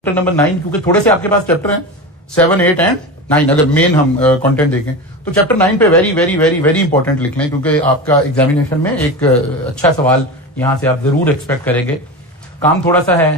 Chapter number 9, क्योंकि थोड़े से आपके पास चैप्टर हैं 7, 8 एंड 9, अगर मेन हम कंटेंट देखें तो चैप्टर 9 पे very very very very important लिख लें, क्योंकि आपका एग्जामिनेशन में एक अच्छा सवाल यहां से आप जरूर एक्सपेक्ट करेंगे। काम थोड़ा सा है,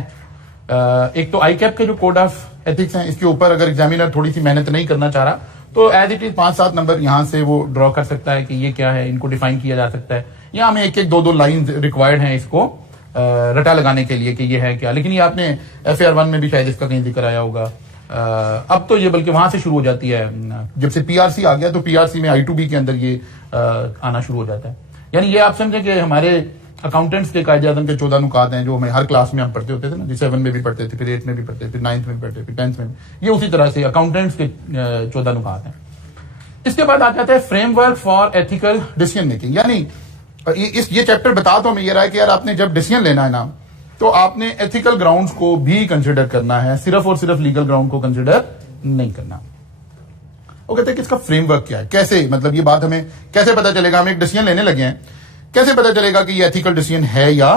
एक तो ICAP के जो कोड ऑफ एथिक्स हैं इसके ऊपर अगर एग्जामिनर थोड़ी सी मेहनत नहीं करना चाह रहा तो एज इट इज 5-7 नंबर यहां से वो ड्रॉ कर सकता है कि ये क्या है, इनको डिफाइन किया जा सकता है। यहाँ हमें एक 2 लाइन रिक्वायर्ड है इसको रटा लगाने के लिए कि ये है क्या, लेकिन ये आपने FAR 1 में भी शायद इसका कहीं जिक्र आया होगा। अब तो ये बल्कि वहां से शुरू हो जाती है, जब से PRC आ गया तो PRC में I2B के अंदर ये आना शुरू हो जाता है। यानी ये आप समझे कि हमारे अकाउंटेंट्स के कायदे आज़म के 14 नुकात हैं जो हमें हर क्लास में हम पढ़ते होते थे ना, 7 में भी पढ़ते थे, फिर 8 में भी पढ़ते थे, फिर 9th में भी पढ़ते थे, फिर 10th में भी। ये उसी तरह से अकाउंटेंट्स के 14 नुकात हैं। इसके बाद आ जाता है framework for ethical decision making. यानी ये चैप्टर बता तो हमें ये रहा है कि यार आपने जब डिसीजन लेना है ना तो आपने एथिकल ग्राउंड्स को भी कंसिडर करना है, सिर्फ और सिर्फ लीगल ग्राउंड को कंसिडर नहीं करना। वो कहते हैं कि इसका फ्रेमवर्क क्या है, कैसे, मतलब ये बात हमें कैसे पता चलेगा, हम एक डिसीजन लेने लगे हैं, कैसे पता चलेगा कि ये एथिकल डिसीजन है या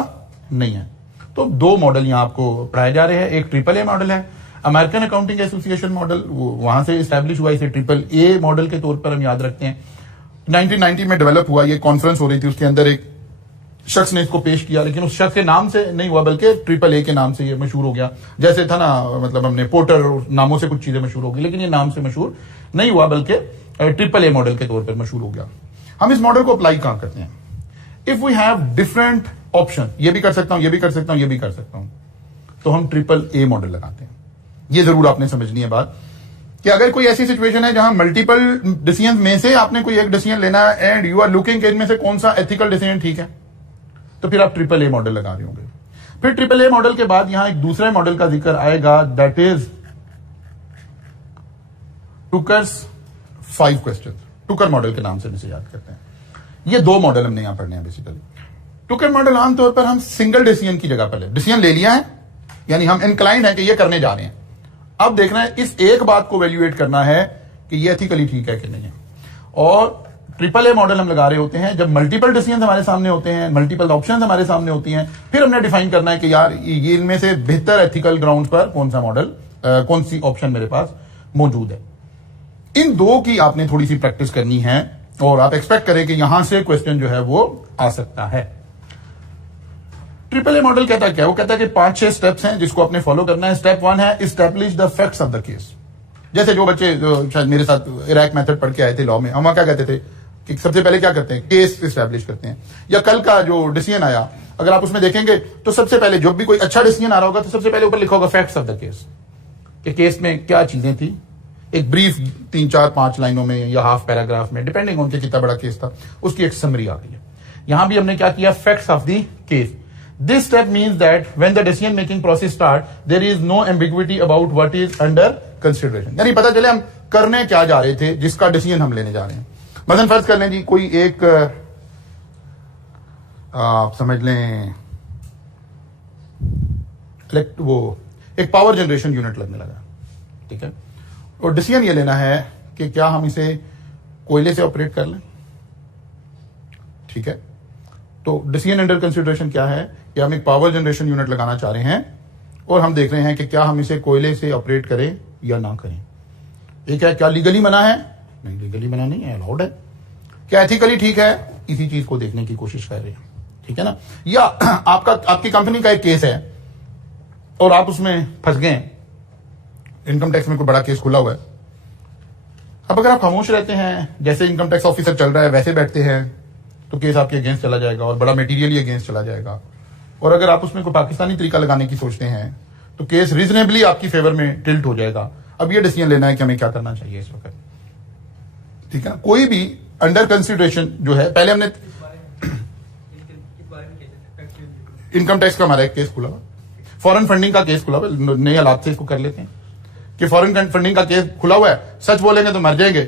नहीं है। तो 2 मॉडल यहां आपको पढ़ाए जा रहे हैं। एक AAA मॉडल है, अमेरिकन अकाउंटिंग एसोसिएशन मॉडल, वहां से स्टैब्लिश हुआ, इसे AAA मॉडल के तौर पर हम याद रखते हैं। 1990 में डेवलप हुआ, ये कॉन्फ्रेंस हो रही थी, उसके अंदर एक शख्स ने इसको पेश किया, लेकिन उस शख्स के नाम से नहीं हुआ बल्कि AAA के नाम से ये मशहूर हो गया। जैसे था ना, मतलब हमने पोर्टर नामों से कुछ चीजें मशहूर हो गई, लेकिन ये नाम से मशहूर नहीं हुआ बल्कि AAA मॉडल के तौर पर मशहूर हो गया। हम इस मॉडल को अप्लाई कहां करते हैं? If we have different option, ये भी कर सकता हूं, ये भी कर सकता हूं, ये भी कर सकता हूं, तो हम AAA मॉडल लगाते हैं। ये जरूर आपने समझनी है बात कि अगर कोई ऐसी सिचुएशन है जहां मल्टीपल डिसीजन में से आपने कोई एक डिसीजन लेना है एंड यू आर लुकिंग इनमें से कौन सा एथिकल डिसीजन ठीक है, तो फिर आप AAA मॉडल लगा रहे होंगे। फिर AAA मॉडल के बाद यहां एक दूसरे मॉडल का जिक्र आएगा, दैट इज टुकर्स 5 क्वेश्चन। टुकर मॉडल के नाम से इसे याद करते हैं। ये 2 मॉडल हमने यहां पढ़ने हैं बेसिकली। टुकर मॉडल आमतौर पर हम सिंगल डिसीजन की जगह पर डिसीजन ले लिया है, यानी हम इंक्लाइंड है कि ये करने जा रहे हैं, अब देखना है इस एक बात को वैल्यूएट करना है कि ये एथिकली ठीक है कि नहीं है। और AAA मॉडल हम लगा रहे होते हैं जब मल्टीपल डिसीजन हमारे सामने होते हैं, मल्टीपल ऑप्शंस हमारे सामने होती हैं, फिर हमने डिफाइन करना है कि यार ये इनमें से बेहतर एथिकल ग्राउंड पर कौन सा मॉडल, कौन सी ऑप्शन मेरे पास मौजूद है। इन 2 की आपने थोड़ी सी प्रैक्टिस करनी है और आप एक्सपेक्ट करें कि यहां से क्वेश्चन जो है वो आ सकता है। AAA मॉडल कहता है क्या? वो कहता है कि 5-6 स्टेप्स हैं जिसको आपने फॉलो करना है। स्टेप 1 है establish the facts of the case. जैसे जो बच्चे जो शायद मेरे साथ इराक मेथड पढ़ के आए थे लॉ में, हम क्या कहते थे कि सबसे पहले क्या करते हैं, केस एस्टैब्लिश करते हैं। या कल का जो डिसीजन आया, अगर आप उसमें देखेंगे तो सबसे पहले जब भी कोई अच्छा डिसीजन आ रहा होगा तो सबसे पहले ऊपर लिखा होगा फैक्ट्स ऑफ द केस, कि केस में क्या चीजें थी। एक ब्रीफ 3-4-5 लाइनों में या हाफ पैराग्राफ में, डिपेंडिंग ऑन कितना बड़ा केस था, उसकी एक समरी आ गई है। यहां भी हमने क्या किया, facts of the case. This step means that when the decision making process starts, there is no ambiguity about what is under consideration. यानी पता चले हम करने क्या जा रहे थे, जिसका डिसीजन हम लेने जा रहे हैं। मसलन फर्ज कर लें जी, कोई एक आप समझ लें वो एक पावर जनरेशन यूनिट लगने लगा, ठीक है, और डिसीजन ये लेना है कि क्या हम इसे कोयले से ऑपरेट कर लें, ठीक है। तो डिसीजन अंडर कंसिडरेशन क्या है कि हम एक पावर जनरेशन यूनिट लगाना चाह रहे हैं और हम देख रहे हैं कि क्या हम इसे कोयले से ऑपरेट करें या ना करें। एक है क्या लीगली मना है? नहीं, लीगली मना नहीं है, अलाउड है। क्या एथिकली ठीक है? इसी चीज को देखने की कोशिश कर रहे हैं, ठीक है ना। या आपकी कंपनी का एक केस है और आप उसमें फंस गए, इनकम टैक्स में कोई बड़ा केस खुला हुआ है। अब अगर आप खामोश रहते हैं, जैसे इनकम टैक्स ऑफिसर चल रहा है वैसे बैठते हैं, तो केस आपके अगेंस्ट चला जाएगा और बड़ा मेटीरियली अगेंस्ट चला जाएगा। और अगर आप उसमें कोई पाकिस्तानी तरीका लगाने की सोचते हैं तो केस रीजनेबली आपकी फेवर में टिल्ट हो जाएगा। अब ये डिसीजन लेना है कि हमें क्या करना चाहिए इस वक्त, ठीक है ना। कोई भी अंडर कंसिडरेशन जो है, पहले हमने इनकम टैक्स का हमारा एक केस खुला हुआ, फॉरेन फंडिंग का केस खुला हुआ, नए हालात से इसको कर लेते हैं कि फॉरेन फंडिंग का केस खुला हुआ है, सच बोलेंगे तो मर जाएंगे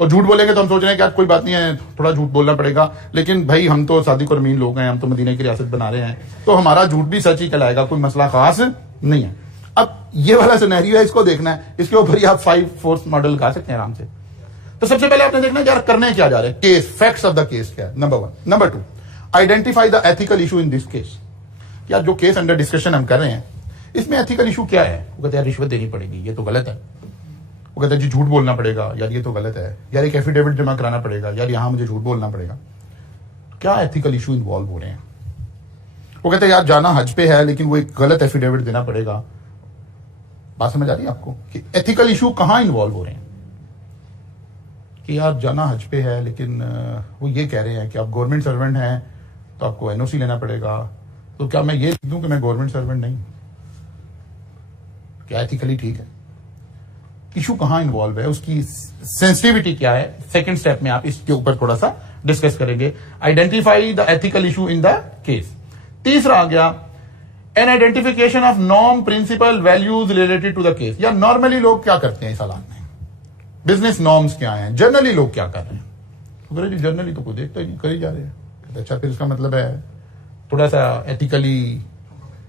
और झूठ बोलेंगे तो हम सोच रहे हैं कि आज कोई बात नहीं है, थोड़ा झूठ बोलना पड़ेगा, लेकिन भाई हम तो सादिक और अमीन लोग हैं, हम तो मदीने की रियासत बना रहे हैं, तो हमारा झूठ भी सच ही कहलाएगा, कोई मसला खास नहीं है। अब ये वाला सिनेरियो है, इसको देखना है, इसके ऊपर ही आप 5 फोर्स मॉडल लगा सकते हैं आराम से। तो सबसे पहले आपने देखना है यार करने क्या जा रहे हैं, case, facts of the case क्या है, number 1। Number 2, identify the ethical issue in this case. यार जो केस अंडर डिस्कशन हम कर रहे हैं इसमें एथिकल इशू क्या है? वो कहते हैं रिश्वत देनी पड़ेगी, ये तो गलत है। वो कहते हैं जी झूठ बोलना पड़ेगा, यार ये तो गलत है। यार एक एफिडेविट जमा कराना पड़ेगा, यार यहां मुझे झूठ बोलना पड़ेगा। क्या एथिकल इशू इन्वॉल्व हो रहे हैं? वो कहते हैं यार जाना हज पे है लेकिन वो एक गलत एफिडेविट देना पड़ेगा। बात समझ आ रही है आपको कि एथिकल इशू कहां इन्वॉल्व हो रहे हैं? कि यार जाना हज पे है लेकिन वो ये कह रहे हैं कि आप गवर्नमेंट सर्वेंट हैं तो आपको एनओसी लेना पड़ेगा। तो क्या मैं ये लिख दूं कि मैं गवर्नमेंट सर्वेंट नहीं? क्या एथिकली ठीक है? इशू कहां इन्वॉल्व है, उसकी सेंसिटिविटी क्या है? सेकंड स्टेप में आप इसके ऊपर थोड़ा सा डिस्कस करेंगे। Identify the ethical issue in the case. तीसरा आ गया an identification of norm principle values related to the case. या नॉर्मली लोग क्या करते हैं इस हालात में? बिजनेस नॉर्म्स क्या हैं? जनरली लोग क्या कर रहे हैं? तो कह रहे जी जनरली तो कोई देखता ही नहीं, कर ही जा रहे हैं। अच्छा फिर इसका मतलब है थोड़ा सा एथिकली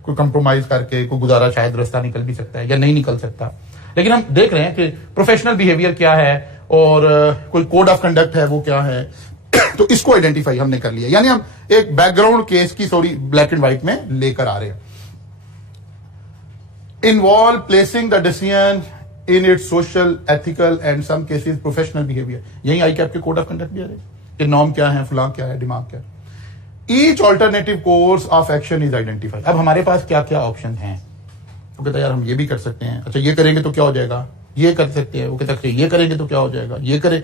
कोई कंप्रोमाइज करके कोई गुजारा शायद रास्ता निकल भी सकता है या नहीं निकल सकता। लेकिन हम देख रहे हैं कि प्रोफेशनल बिहेवियर क्या है और कोई कोड ऑफ कंडक्ट है वो क्या है। तो इसको आइडेंटिफाई हमने कर लिया, यानी हम एक बैकग्राउंड केस की सॉरी ब्लैक एंड व्हाइट में लेकर आ रहे हैं। Involve placing the decision in its social ethical and some cases professional behaviour. यही आई कि आपके कोड ऑफ कंडक्ट भी आ रहे कि नॉर्म क्या है, फलां क्या है, दिमाग क्या है। Each alternative course of action is identified. अब हमारे पास क्या क्या ऑप्शन हैं? वो कहता है यार हम ये भी कर सकते हैं। अच्छा ये करेंगे तो क्या हो जाएगा? ये कर सकते हैं। वो कहता है ये करेंगे तो क्या हो जाएगा? ये करें।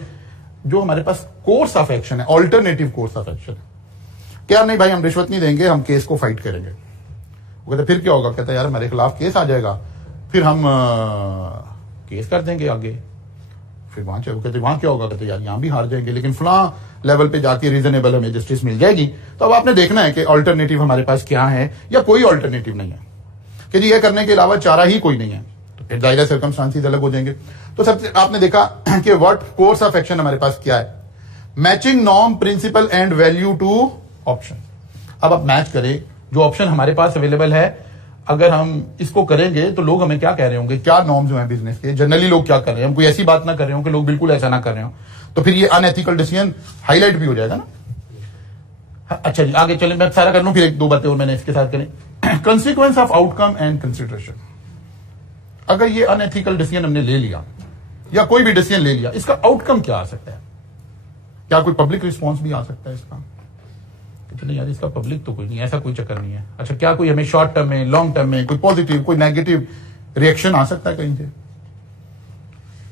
जो हमारे पास कोर्स ऑफ एक्शन है, ऑल्टरनेटिव कोर्स ऑफ एक्शन है। क्या नहीं भाई हम रिश्वत नहीं देंगे, हम केस को फाइट करेंगे। वो कहता फिर क्या होगा? कहता है यार हमारे खिलाफ केस आ जाएगा, फिर हम केस कर देंगे आगे, फिर वहां चलो। कहते वहां क्या होगा? कहते यार यहां भी हार जाएंगे लेकिन फलां लेवल पे जाके रीजनेबल हमें जस्टिस मिल जाएगी। तो अब आपने देखना है कि ऑल्टरनेटिव हमारे पास क्या है या कोई ऑल्टरनेटिव नहीं है कि जी ये करने के अलावा चारा ही कोई नहीं है। तो फिर जाहिर सर्कमस्टांसेस अलग हो जाएंगे। तो सबसे आपने देखा कि व्हाट कोर्स ऑफ एक्शन हमारे पास क्या है? Matching norm principle and value to option. अब आप मैच करें जो ऑप्शन हमारे पास अवेलेबल है, अगर हम इसको करेंगे तो लोग हमें क्या कह रहे होंगे, क्या नॉर्म्स हैं बिजनेस के, जनरली लोग क्या कर रहे हैं। हम कोई ऐसी बात ना कर रहे हो कि लोग बिल्कुल ऐसा ना कर रहे हो, तो फिर ये अनएथिकल डिसीजन हाईलाइट भी हो जाएगा ना। अच्छा जी आगे चलें, मैं सारा कर लूं फिर एक दो बातें और मैंने इसके साथ करें। Consequence of outcome and consideration. अगर ये अनएथिकल डिसीजन हमने ले लिया या कोई भी डिसीजन ले लिया, इसका आउटकम क्या आ सकता है? क्या कोई पब्लिक रिस्पॉन्स भी आ सकता है इसका? नहीं यार इसका पब्लिक तो कोई नहीं, ऐसा कोई चक्कर नहीं है। अच्छा क्या कोई हमें शॉर्ट टर्म में, लॉन्ग टर्म में कोई पॉजिटिव कोई नेगेटिव रिएक्शन आ सकता है कहीं से?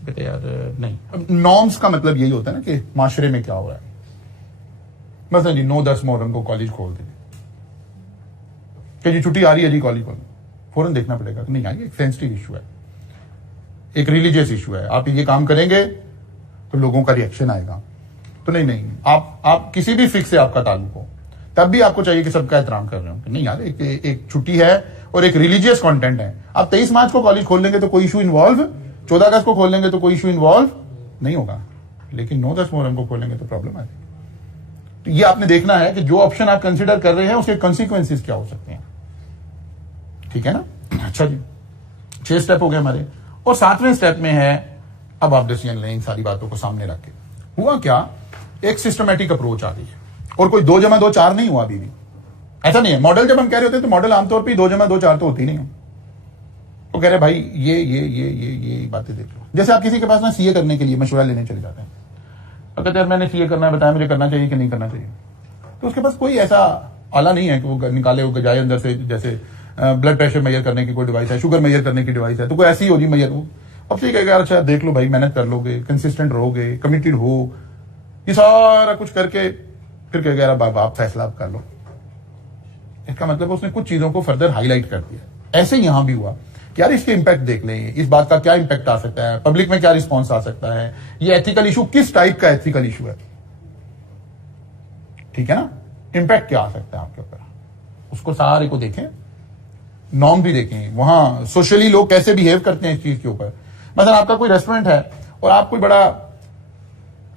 कहते यार नहीं। अब नॉर्म्स का मतलब यही होता है ना कि माशरे में क्या हो रहा है। मतलब जी 9-10 मुहर्रम को कॉलेज खोल देंगे कि जी छुट्टी आ रही है जी कॉलेज खोल, फौरन देखना पड़ेगा कि नहीं यार एक सेंसिटिव इशू है, एक रिलीजियस इशू है, आप ये काम करेंगे तो लोगों का रिएक्शन आएगा। तो नहीं आप किसी भी फिक्स से आपका ताल्लुक हो तब भी आपको चाहिए कि सबका एहतराम कर रहे हो कि नहीं यार एक छुट्टी है और एक रिलीजियस कंटेंट है। आप 23 मार्च को कॉलेज खोल लेंगे तो कोई इशू इन्वॉल्व, 14 अगस्त को खोल लेंगे तो कोई इशू इन्वॉल्व नहीं होगा, लेकिन 9-10 मुहर्रम को खोलेंगे तो प्रॉब्लम आएगी। तो ये आपने देखना है कि जो ऑप्शन आप कंसिडर कर रहे हैं उसके कॉन्सिक्वेंसेस क्या हो सकते हैं। ठीक है ना? अच्छा जी 6 स्टेप हो गए हमारे, और 7वें स्टेप में है अब आप डिसीजन लें इन सारी बातों को सामने रख के। हुआ क्या, एक सिस्टमैटिक अप्रोच आ गई है और कोई 2 जमा 2 4 नहीं हुआ अभी भी। ऐसा नहीं है मॉडल जब हम कह रहे होते हैं तो मॉडल आमतौर पर 2 जमा 2 4 तो होती नहीं है। तो कह रहे भाई ये बातें देख लो। जैसे आप किसी के पास ना सीए करने के लिए मशवरा लेने चले जाते हैं और कहते हैं मैंने सीए करना है, बताया मुझे करना चाहिए कि नहीं करना चाहिए। तो उसके पास कोई ऐसा आला नहीं है कि वो निकाले वो जाए अंदर से, जैसे ब्लड प्रेशर मेजर करने की कोई डिवाइस है, शुगर मेजर करने की डिवाइस है, तो कोई ऐसी ही होगी मेजर। अब ठीक है यार अच्छा देख लो भाई, मेहनत कर लोगे, कंसिस्टेंट रहोगे, कमिटेड हो, ये सारा कुछ करके फिर कहेगा यार बाबा आप फैसला आप कर लो। इसका मतलब उसने कुछ चीजों को फर्दर हाईलाइट कर दिया। ऐसे यहां भी हुआ कि यार इसके इंपैक्ट देख लें, इस बात का क्या इंपैक्ट आ सकता है, पब्लिक में क्या रिस्पॉन्स आ सकता है, ये एथिकल इशू किस टाइप का एथिकल इशू है। ठीक है ना? इंपैक्ट क्या आ सकता है आपके ऊपर, उसको सारे को देखें, नॉर्म भी देखें, वहां सोशली लोग कैसे बिहेव करते हैं इस चीज के ऊपर। मतलब आपका कोई रेस्टोरेंट है और आप कोई बड़ा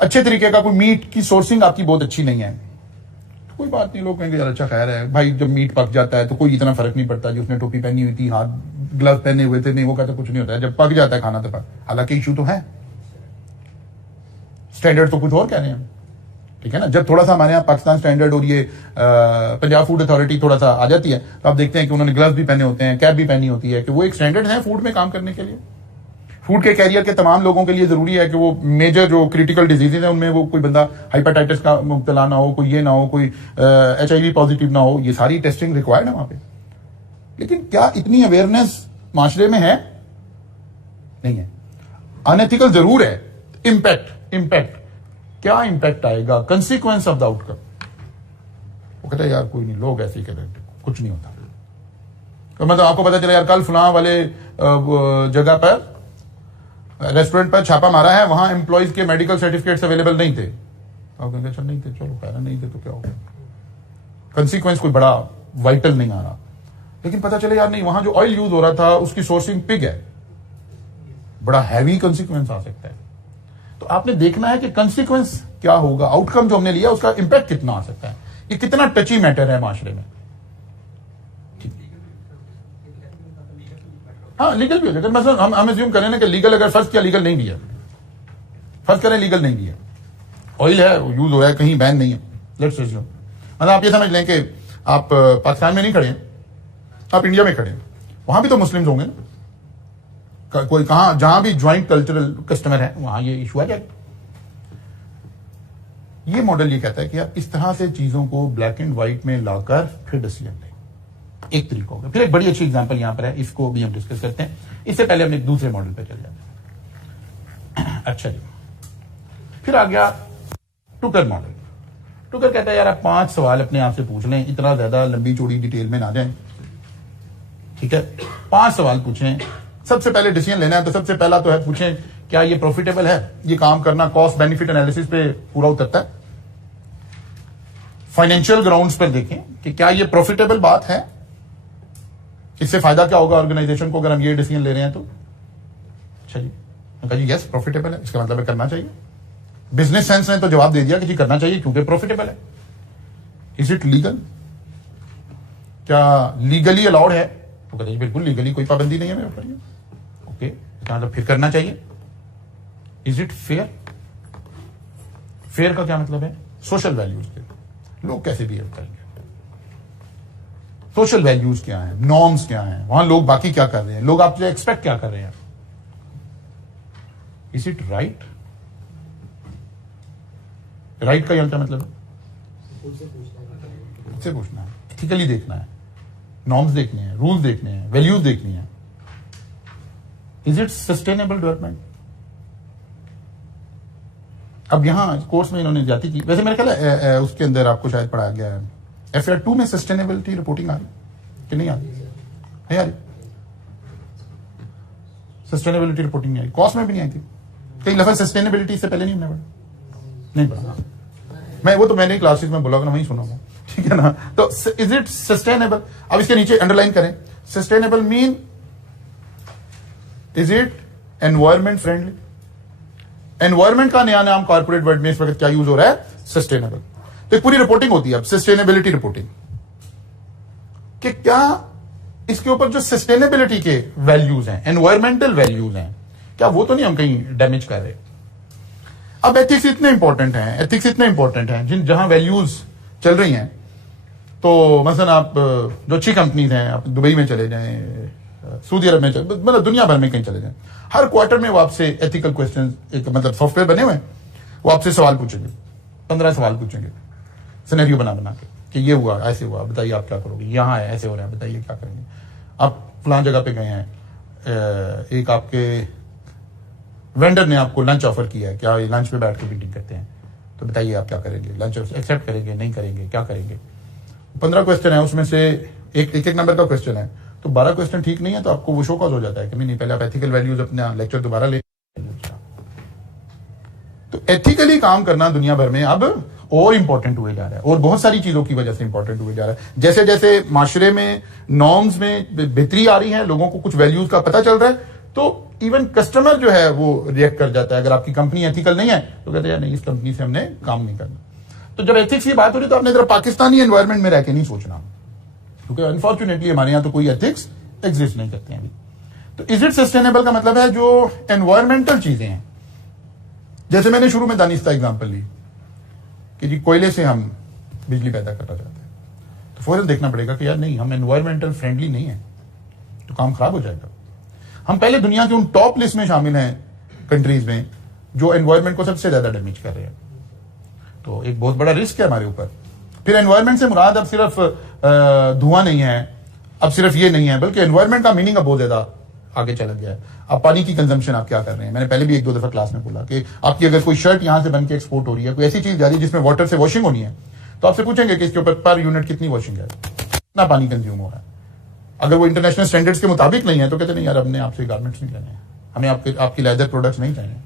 अच्छे तरीके का कोई मीट की सोर्सिंग आपकी बहुत अच्छी नहीं है, तो कोई बात नहीं, लोग कहेंगे यार अच्छा खैर है भाई, जब मीट पक जाता है तो कोई इतना फर्क नहीं पड़ता, जो उसने टोपी पहनी हुई थी, हाथ ग्लव पहने हुए थे, नहीं वो कहता कुछ नहीं होता है, जब पक जाता है खाना तो पक। हालांकि इशू तो है, स्टैंडर्ड तो कुछ और कह रहे हैं। ठीक है ना। जब थोड़ा सा हमारे यहाँ पाकिस्तान स्टैंडर्ड और ये पंजाब फूड अथॉरिटी थोड़ा सा आ जाती है तो आप देखते हैं कि उन्होंने ग्लव्स भी पहने होते हैं, कैप भी पहनी होती है, कि वो एक स्टैंडर्ड है फूड में काम करने के लिए। फूड के कैरियर के तमाम लोगों के लिए जरूरी है कि वो मेजर जो क्रिटिकल डिजीजेज है उनमें वो कोई बंदा हाइपेटाइटिस का मुब्तला ना हो, कोई ये ना हो, कोई HIV पॉजिटिव ना हो, ये सारी टेस्टिंग रिक्वायर्ड है वहां पे। लेकिन क्या इतनी अवेयरनेस माशरे में है? नहीं है। अनएथिकल जरूर है। इम्पैक्ट क्या इम्पैक्ट आएगा, कंसिक्वेंस ऑफ द आउटकम, वो कहता है यार कोई नहीं, लोग ऐसे ही कहते हैं, कुछ नहीं होता। तो मतलब आपको पता चला यार कल फलां वाले जगह पर रेस्टोरेंट पर छापा मारा है, वहां एम्प्लॉइज के मेडिकल सर्टिफिकेट्स अवेलेबल नहीं थे, तो आप कहेंगे चल नहीं थे, चलो खैर नहीं थे तो क्या हो गया, कंसिक्वेंस कोई बड़ा वाइटल नहीं आ रहा। लेकिन पता चले यार नहीं, वहां जो ऑयल यूज हो रहा था उसकी सोर्सिंग पिग है, बड़ा हैवी कंसिक्वेंस आ सकता है। तो आपने देखना है कि कंसिक्वेंस क्या होगा, आउटकम जो हमने लिया उसका इंपैक्ट कितना आ सकता है, ये कितना टची मैटर है माशरे में। हाँ लीगल भी है, लेकिन मतलब हम अज्यूम करें ना कि लीगल, अगर फर्ज किया लीगल नहीं भी है, फर्ज करें लीगल नहीं भी है, ऑयल है यूज हो रहा है, कहीं बैन नहीं है, लेट्स अज्यूम, मतलब आप ये समझ लें कि आप पाकिस्तान में नहीं खड़े, आप इंडिया में खड़े, वहां भी तो मुस्लिम्स होंगे ना, कोई कहां जहां भी ज्वाइंट कल्चरल कस्टमर है वहां ये इशू आ जाए। ये मॉडल ये कहता है कि आप इस तरह से चीजों को ब्लैक एंड व्हाइट में लाकर फिर डिसीजन लें, एक तरीका होगा। फिर एक बड़ी अच्छी एग्जांपल यहां पर है, इसको भी हम डिस्कस करते हैं। इससे पहले हम एक दूसरे मॉडल पे चल जाते हैं। अच्छा जी, फिर आ गया टुकर मॉडल। टुकर कहता है यार आप 5 सवाल अपने आप से पूछ लें, इतना ज्यादा लंबी चौड़ी डिटेल में ना जाएं, ठीक है। 5 सवाल पूछें, सबसे पहले डिसीजन लेना है तो सबसे पहला तो है पूछें क्या ये प्रॉफिटेबल है, ये काम करना कॉस्ट बेनिफिट एनालिसिस पे पूरा उतरता है। फाइनेंशियल ग्राउंड्स पर देखें कि क्या ये प्रॉफिटेबल बात है, इससे फायदा क्या होगा ऑर्गेनाइजेशन को अगर हम ये डिसीजन ले रहे हैं तो। अच्छा जी, यस प्रॉफिटेबल है, इसका मतलब है करना चाहिए। बिजनेस सेंस ने तो जवाब दे दिया कि जी करना चाहिए क्योंकि प्रॉफिटेबल है। इज इट लीगल, क्या लीगली अलाउड है, तो कहते हैं बिल्कुल लीगली, कोई पाबंदी नहीं है मेरे ऊपर, ओके, इसका मतलब फिर करना चाहिए। इज इट फेयर, फेयर का क्या मतलब है, सोशल वैल्यूज के लोग कैसे बिहेव करेंगे, सोशल वैल्यूज क्या है, नॉर्म्स क्या है, वहां लोग बाकी क्या कर रहे हैं, लोग आपसे एक्सपेक्ट क्या कर रहे हैं। इज इट राइट, राइट का क्या मतलब है, उससे पूछना है, एथिकली देखना है, नॉर्म्स देखने हैं, रूल्स देखने हैं, वैल्यूज देखनी है। Is it sustainable development. अब यहां कोर्स में इन्होंने जाती की, वैसे मेरे ख्याल है उसके अंदर आपको शायद पढ़ाया गया है, FAR 2 में सस्टेनेबिलिटी रिपोर्टिंग आ रही कि नहीं आ रही है, यार सस्टेनेबिलिटी रिपोर्टिंग नहीं आई, कॉस्ट में भी नहीं आई थी, कई लफज सस्टेनेबिलिटी से पहले नहीं हमने पढ़ा, नहीं पढ़ा मैं, वो तो मैंने क्लासेस में बोला ना, वहीं सुना, ठीक है ना। तो इज इट सस्टेनेबल, अब इसके नीचे अंडरलाइन करें, sustainable mean is it environment friendly. Environment का नया नाम कॉर्पोरेट वर्ड में इस वक्त क्या यूज हो रहा है, सस्टेनेबल। तो एक पूरी रिपोर्टिंग होती है अब, सस्टेनेबिलिटी रिपोर्टिंग, कि क्या इसके ऊपर जो सस्टेनेबिलिटी के वैल्यूज हैं, एनवायरमेंटल वैल्यूज हैं, क्या वो तो नहीं हम कहीं डैमेज कर रहे। अब एथिक्स इतने इंपॉर्टेंट हैं, एथिक्स इतने इंपॉर्टेंट हैं, जिन जहां वैल्यूज चल रही हैं, तो मसलन आप जो अच्छी कंपनीज हैं, आप दुबई में चले जाएं, सऊदी अरब में चले, मतलब दुनिया भर में कहीं चले जाएं, हर क्वार्टर में वो आपसे एथिकल क्वेश्चन, एक मतलब सॉफ्टवेयर बने हुए हैं, वो आपसे सवाल पूछेंगे, 15 सवाल पूछेंगे सिनेरियो बना बना के, कि ये हुआ, ऐसे हुआ, बताइए आप क्या करोगे, यहां है ऐसे हो रहा है, बताइए क्या करेंगे। आप फलां जगह पे गए हैं, एक आपके वेंडर ने आपको लंच ऑफर किया है, क्या लंच पे बैठ के मीटिंग करते हैं, तो बताइए आप क्या करेंगे, लंच एक्सेप्ट करेंगे, नहीं करेंगे, क्या करेंगे। 15 क्वेश्चन है, उसमें से एक नंबर का क्वेश्चन है, तो 12 क्वेश्चन ठीक नहीं है तो आपको वो शो कॉज हो जाता है कि नहीं, पहले आप एथिकल वैल्यूज अपना लेक्चर दोबारा ले। तो एथिकली काम करना दुनिया भर में अब और इंपॉर्टेंट हुए जा रहा है, और बहुत सारी चीजों की वजह से इंपॉर्टेंट हुए जा रहा है। जैसे जैसे माशरे में नॉर्म्स में बेहतरी आ रही है, लोगों को कुछ वैल्यूज का पता चल रहा है, तो इवन कस्टमर जो है वो रिएक्ट कर जाता है। अगर आपकी कंपनी एथिकल नहीं है तो कहते हैं नहीं, इस कंपनी से हमने काम नहीं करना। तो जब एथिक्स की बात हो रही तो आपने इधर पाकिस्तानी एनवायरमेंट में रह के नहीं सोचना, क्योंकि अनफॉर्चुनेटली हमारे यहां तो कोई एथिक्स एग्जिस्ट नहीं करते हैं अभी। तो इज इट सस्टेनेबल का मतलब है जो एनवायरमेंटल चीजें हैं, जैसे मैंने शुरू में दानिस्ता एग्जांपल ली कि जी कोयले से हम बिजली पैदा करना चाहते हैं, तो फौरन देखना पड़ेगा कि यार नहीं, हम एनवायरमेंटल फ्रेंडली नहीं है, तो काम खराब हो जाएगा। हम पहले दुनिया के उन टॉप लिस्ट में शामिल हैं कंट्रीज में जो एनवायरमेंट को सबसे ज्यादा डैमेज कर रहे हैं, तो एक बहुत बड़ा रिस्क है हमारे ऊपर। फिर एनवायरमेंट से मुराद अब सिर्फ धुआं नहीं है, अब सिर्फ ये नहीं है, बल्कि एनवायरमेंट का मीनिंग अब बहुत ज्यादा आगे चला गया है। अब पानी की कंजम्पशन आप क्या कर रहे हैं, मैंने पहले भी एक दो दफा क्लास में बोला कि आपकी अगर कोई शर्ट यहां से बन के एक्सपोर्ट हो रही है, कोई ऐसी चीज जा रही है जिसमें वाटर से वॉशिंग होनी है, तो आपसे पूछेंगे कि इसके ऊपर पर यूनिट कितनी वॉशिंग है, कितना पानी कंज्यूम हो रहा है। अगर वो इंटरनेशनल स्टैंडर्ड्स के मुताबिक नहीं है तो कहते नहीं यार, हमने आपसे गारमेंट्स नहीं लेने हैं, हमें आपकी लेदर प्रोडक्ट्स नहीं चाहिए,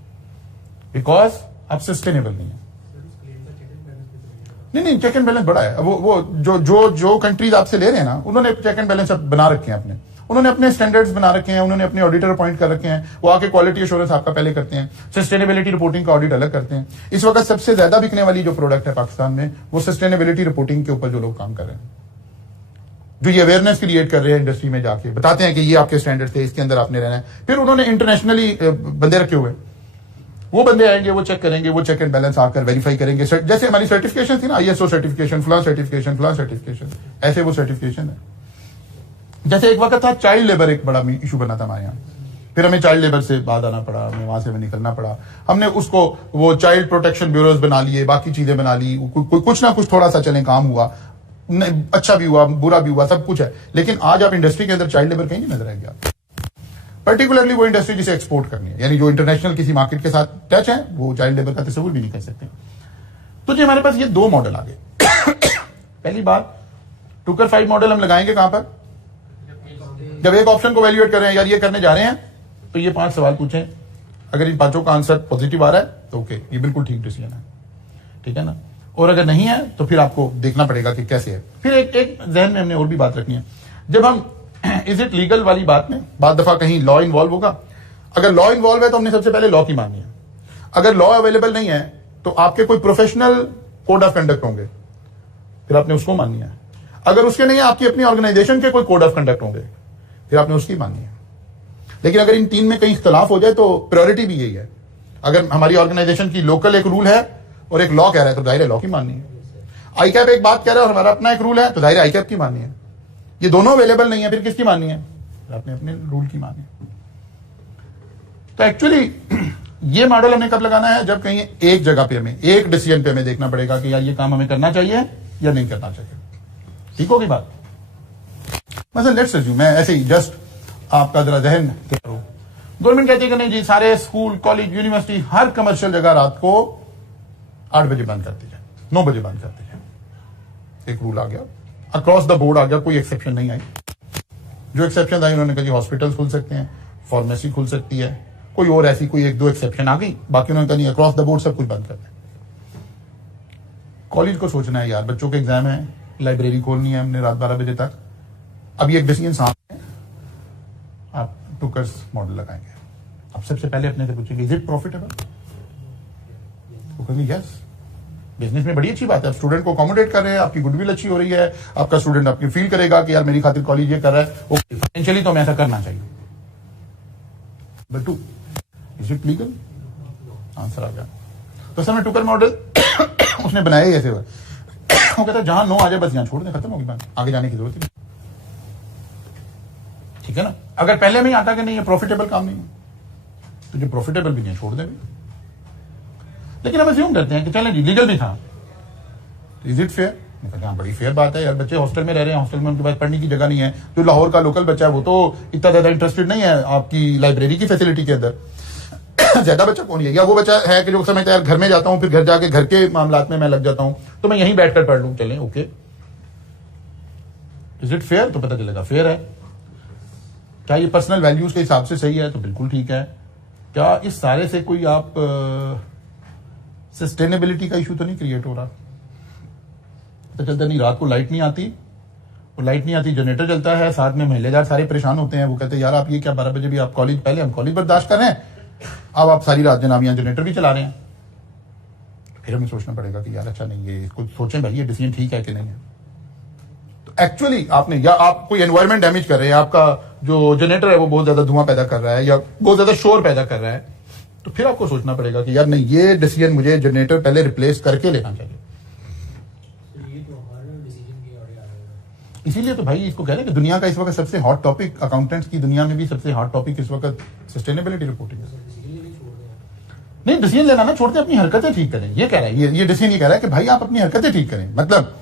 बिकॉज आप सस्टेनेबल नहीं है। नहीं, चेक एंड बैलेंस बड़ा है। वो जो कंट्रीज आपसे ले रहे हैं ना, उन्होंने चेक एंड बैलेंस बना रखे हैं अपने, उन्होंने अपने स्टैंडर्ड्स बना रखे हैं, उन्होंने अपने ऑडिटर अपॉइंट कर रखे हैं, वो आके क्वालिटी एश्योरेंस आपका पहले करते हैं, सस्टेनेबिलिटी रिपोर्टिंग का ऑडिट अलग करते हैं। इस वक्त सबसे ज्यादा बिकने वाली जो प्रोडक्ट है पाकिस्तान में, वो सस्टेनेबिलिटी रिपोर्टिंग के ऊपर जो लोग काम कर रहे हैं, जो ये अवेयरनेस क्रिएट कर रहे हैं इंडस्ट्री में, जाके बताते हैं कि ये आपके स्टैंडर्ड थे, इसके अंदर आपने रहना है। फिर उन्होंने इंटरनेशनली बंदे रखे हुए, वो बंदे आएंगे, वो चेक करेंगे, वो चेक एंड बैलेंस आकर वेरीफाई करेंगे। जैसे हमारी सर्टिफिकेशन थी ना, ISO सर्टिफिकेशन, फलां सर्टिफिकेशन, ऐसे वो सर्टिफिकेशन है। जैसे एक वक्त था चाइल्ड लेबर, एक बड़ा इशू बना था हमारे यहाँ, फिर हमें चाइल्ड लेबर से बाहर आना पड़ा, हमें वहां से हमें निकलना पड़ा। हमने उसको वो चाइल्ड प्रोटेक्शन ब्यूरोज बना लिए, बाकी चीजें बना ली, कुछ ना कुछ थोड़ा सा चले काम हुआ, अच्छा भी हुआ, बुरा भी हुआ, सब कुछ है। लेकिन आज आप इंडस्ट्री के अंदर चाइल्ड लेबर कहीं नहीं नजर आएगी आप, पर्टिकुलरली वो इंडस्ट्री जिसे एक्सपोर्ट करनी है, यानी जो इंटरनेशनल किसी मार्केट के साथ टच है, वो चाइल्ड लेबर का तस्वीर भी नहीं कर सकते। तो जी हमारे पास ये दो मॉडल आ गए। पहली बात, टुकर 5 मॉडल हम लगाएंगे कहां पर, जब एक ऑप्शन को वैल्यूएट कर रहे हैं, यार ये करने जा रहे हैं, तो ये 5 सवाल पूछें। अगर इन 5 का आंसर पॉजिटिव आ रहा है तो ओके, ये बिल्कुल ठीक डिसीजन है, ठीक है ना। और अगर नहीं है तो फिर आपको देखना पड़ेगा कि कैसे है। फिर एक जहन में हमने और भी बात रखनी है, जब हम इज इट लीगल वाली बात में बाद दफा कहीं लॉ इन्वॉल्व होगा। अगर लॉ इन्वॉल्व है तो हमने सबसे पहले लॉ की माननी है। अगर लॉ अवेलेबल नहीं है तो आपके कोई प्रोफेशनल कोड ऑफ कंडक्ट होंगे, फिर आपने उसको माननी है। अगर उसके नहीं है, आपकी अपनी ऑर्गेनाइजेशन के कोई कोड ऑफ कंडक्ट होंगे, फिर आपने उसकी माननी है। लेकिन अगर इन 3 में कहीं इख्तलाफ हो जाए तो प्रायोरिटी भी यही है। अगर हमारी ऑर्गेनाइजेशन की लोकल एक रूल है और एक लॉ कह रहा है, तो जाहिर है लॉ की माननी है। आईकैप एक बात कह रहा है और हमारा अपना एक रूल है, तो जाहिर है आईकैप की माननी है। ये दोनों अवेलेबल नहीं है, फिर किसकी माननी है, आपने अपने रूल की माननी है। तो एक्चुअली ये मॉडल हमने कब लगाना है, जब कहीं एक जगह पे हमें, एक डिसीजन पे हमें देखना पड़ेगा कि यार ये काम हमें करना चाहिए या नहीं करना चाहिए। ठीक होगी बात। मतलब लेट्स अज्यूम, मैं ऐसे ही जस्ट आपका जरा जहन करूं, गवर्नमेंट कहती है कि नहीं जी, सारे स्कूल, कॉलेज, यूनिवर्सिटी, हर कमर्शियल जगह रात को 8 बजे बंद करती जाए, 9 बजे बंद करती जाए। एक रूल आ गया, अक्रॉस द बोर्ड आ गया, कोई एक्सेप्शन नहीं आई। जो एक्सेप्शन आई उन्होंने कहा जी हॉस्पिटल्स खुल सकते हैं, फार्मेसी खुल सकती है, कोई और ऐसी कोई 1-2 एक्सेप्शन आ गई, बाकी उन्होंने कहा नहीं, अक्रॉस द बोर्ड सब कुछ बंद कर दें। कॉलेज को सोचना है यार, बच्चों के एग्जाम है, लाइब्रेरी खोलनी है हमने रात 12 बजे तक। अभी एक डिसीजन सामने है, आप टुकर्स मॉडल लगाएंगे। आप सबसे पहले अपने से पूछेंगे इज इट प्रॉफिटेबल, वो कहेंगे यस, बिजनेस में बड़ी अच्छी बात है, आप स्टूडेंट को अकोमोडेट कर रहे हैं, आपकी गुडविल अच्छी हो रही है, आपका स्टूडेंट आपकी फील करेगा कि यार मेरी खातिर कॉलेज ये कर रहा है, ओके फाइनेंशियली तो हमें ऐसा करना चाहिए। But 2 is it legal, answer आ गया। तो सर मैं टुकर मॉडल उसने बनाया ही ऐसे, वो कहता है जहां 9 आ जाए बस यहां छोड़ दें, खत्म होगी बात, आगे जाने की जरूरत नहीं। ठीक है ना। अगर पहले में ही आता कि नहीं ये प्रॉफिटेबल काम नहीं है, तो जो प्रॉफिटेबल भी नहीं छोड़ देंगे। लेकिन हम अज्यूम करते हैं कि चलें लीगल भी था, इज इट फेयर, हाँ बड़ी फेयर बात है यार, बच्चे हॉस्टल में रह रहे हैं, हॉस्टल में उनके पास पढ़ने की जगह नहीं है। जो लाहौर का लोकल बच्चा है वो तो इतना ज्यादा इंटरेस्टेड नहीं है आपकी लाइब्रेरी की फैसिलिटी के अंदर। ज्यादा बच्चा कौन है, या वो बच्चा है कि जो समझता है यार घर में जाता हूं, फिर घर जाके घर के मामलात में मैं लग जाता हूं, तो मैं यहीं बैठकर पढ़ लूं। चलें ओके, इज इट फेयर, तो पता चलेगा फेयर है। क्या ये पर्सनल वैल्यूज के हिसाब से सही है, तो बिल्कुल ठीक है। क्या इस सारे से कोई आप सस्टेनेबिलिटी का इशू तो नहीं क्रिएट हो रहा, तो चलता नहीं, रात को लाइट नहीं आती, वो लाइट नहीं आती, जनरेटर चलता है, साथ में महिलेदार सारे परेशान होते हैं, वो कहते हैं यार आप ये क्या 12 बजे भी आप कॉलेज, पहले हम कॉलेज बर्दाश्त कर रहे हैं, अब आप सारी रात जनाब यहाँ जनरेटर भी चला रहे हैं। फिर हमें सोचना पड़ेगा कि यार अच्छा नहीं, ये इसको सोचें भाई ये डिसीजन ठीक है कि नहीं है। तो एक्चुअली आपने, या आप कोई एनवायरमेंट डैमेज कर रहे हैं, आपका जो जनरेटर है वो बहुत ज्यादा धुआं पैदा कर रहा है या बहुत ज्यादा शोर पैदा कर रहा है, तो फिर आपको सोचना पड़ेगा कि यार नहीं, ये डिसीजन मुझे जनरेटर पहले रिप्लेस करके लेना चाहिए। इसीलिए तो भाई इसको कह रहे हैं कि दुनिया का इस वक्त सबसे हॉट टॉपिक, अकाउंटेंट्स की दुनिया में भी सबसे हॉट टॉपिक इस वक्त सस्टेनेबिलिटी रिपोर्टिंग है। नहीं, डिसीजन लेना ना छोड़ते, अपनी हरकतें ठीक करें, ये कह रहा है। ये डिसीजन ये कह रहा है कि भाई आप अपनी हरकतें ठीक करें, मतलब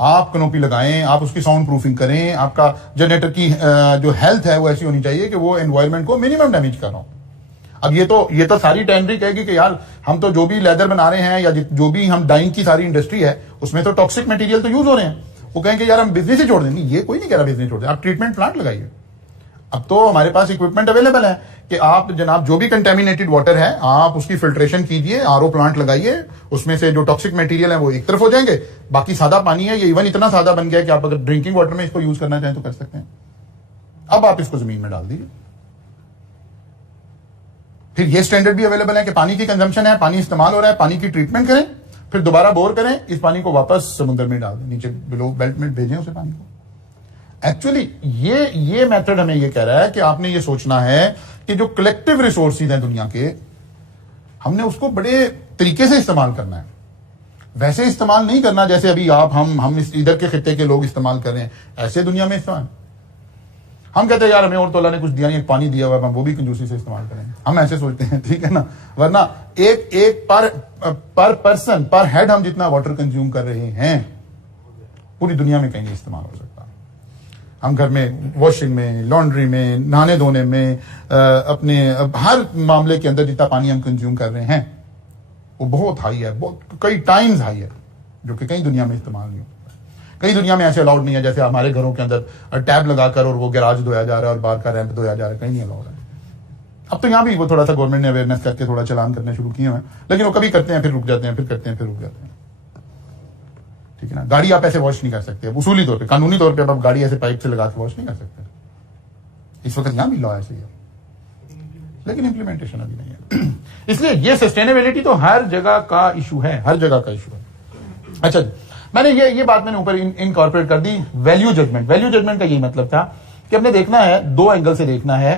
आप कनोपी लगाएं, आप उसकी साउंड प्रूफिंग करें, आपका जनरेटर की जो हेल्थ है वो ऐसी होनी चाहिए कि वो एनवायरमेंट को मिनिमम डैमेज कर रहा हो। अब ये तो सारी टेंडरी कहेगी कि यार हम तो जो भी लेदर बना रहे हैं या जो भी हम डाइंग की सारी इंडस्ट्री है उसमें तो टॉक्सिक मटेरियल तो यूज हो रहे हैं। वो कहेंगे यार हम बिजनेस ही छोड़ देंगे। ये कोई नहीं कह रहा बिजनेस छोड़ दें, आप ट्रीटमेंट प्लांट लगाइए। अब तो हमारे पास इक्विपमेंट अवेलेबल है कि आप जनाब जो भी कंटेमिनेटेड वाटर है आप उसकी फिल्ट्रेशन कीजिए, आरओ प्लांट लगाइए, उसमें से जो टॉक्सिक मटेरियल है वो एक तरफ हो जाएंगे, बाकी सादा पानी है। ये इवन इतना सादा बन गया है कि आप अगर ड्रिंकिंग वाटर में इसको यूज करना चाहें तो कर सकते हैं। अब आप इसको जमीन में डाल दीजिए। फिर ये स्टैंडर्ड भी अवेलेबल है कि पानी की कंजम्पशन है, पानी इस्तेमाल हो रहा है, पानी की ट्रीटमेंट करें, फिर दोबारा बोर करें, इस पानी को वापस समुद्र में डाल दें, नीचे बिलो बेल्ट में भेजें उसे पानी को। एक्चुअली ये मेथड हमें ये कह रहा है कि आपने ये सोचना है कि जो कलेक्टिव रिसोर्सेज हैं दुनिया के, हमने उसको बड़े तरीके से इस्तेमाल करना है। वैसे इस्तेमाल नहीं करना जैसे अभी आप हम इस इधर के खित्ते के लोग इस्तेमाल कर रहे हैं, ऐसे दुनिया में इस्तेमाल। हम कहते हैं यार हमें और तो अल्लाह ने कुछ दिया नहीं, एक पानी दिया हुआ है, हम वो भी कंजूसी से इस्तेमाल करें, हम ऐसे सोचते हैं, ठीक है ना। वरना एक पर पर्सन पर हेड हम जितना वाटर कंज्यूम कर रहे हैं पूरी दुनिया में कहीं नहीं इस्तेमाल हो सकता। हम घर में वॉशिंग में, लॉन्ड्री में, नहाने धोने में, अपने हर मामले के अंदर जितना पानी हम कंज्यूम कर रहे हैं वो बहुत हाई है, बहुत कई टाइम्स हाई है, जो कि कई दुनिया में इस्तेमाल नहीं होता। कई दुनिया में ऐसे अलाउड नहीं है जैसे हमारे घरों के अंदर टैब लगाकर और वो गैराज धोया जा रहा है और बाहर का रैंप धोया जा रहा है, कहीं नहीं अलाउड है। अब तो यहां भी वो थोड़ा सा गवर्नमेंट ने अवेयरनेस करके थोड़ा चलान करने शुरू किए हैं, लेकिन वो कभी करते हैं फिर रुक जाते हैं, फिर करते हैं फिर रुक जाते हैं, ठीक है ना। गाड़ी आप ऐसे वॉश नहीं कर सकते, उसूली तौर पे, कानूनी तौर पे आप गाड़ी ऐसे पाइप से लगा के वॉश नहीं कर सकते। इस वक्त यहां भी लॉ ऐसे ही है, लेकिन इंप्लीमेंटेशन अभी नहीं है। इसलिए ये सस्टेनेबिलिटी तो हर जगह का इशू है, हर जगह का इशू है। अच्छा, मैंने ये बात मैंने ऊपर इनकॉर्पोरेट कर दी। वैल्यू जजमेंट का यही मतलब था कि हमने देखना है, दो एंगल से देखना है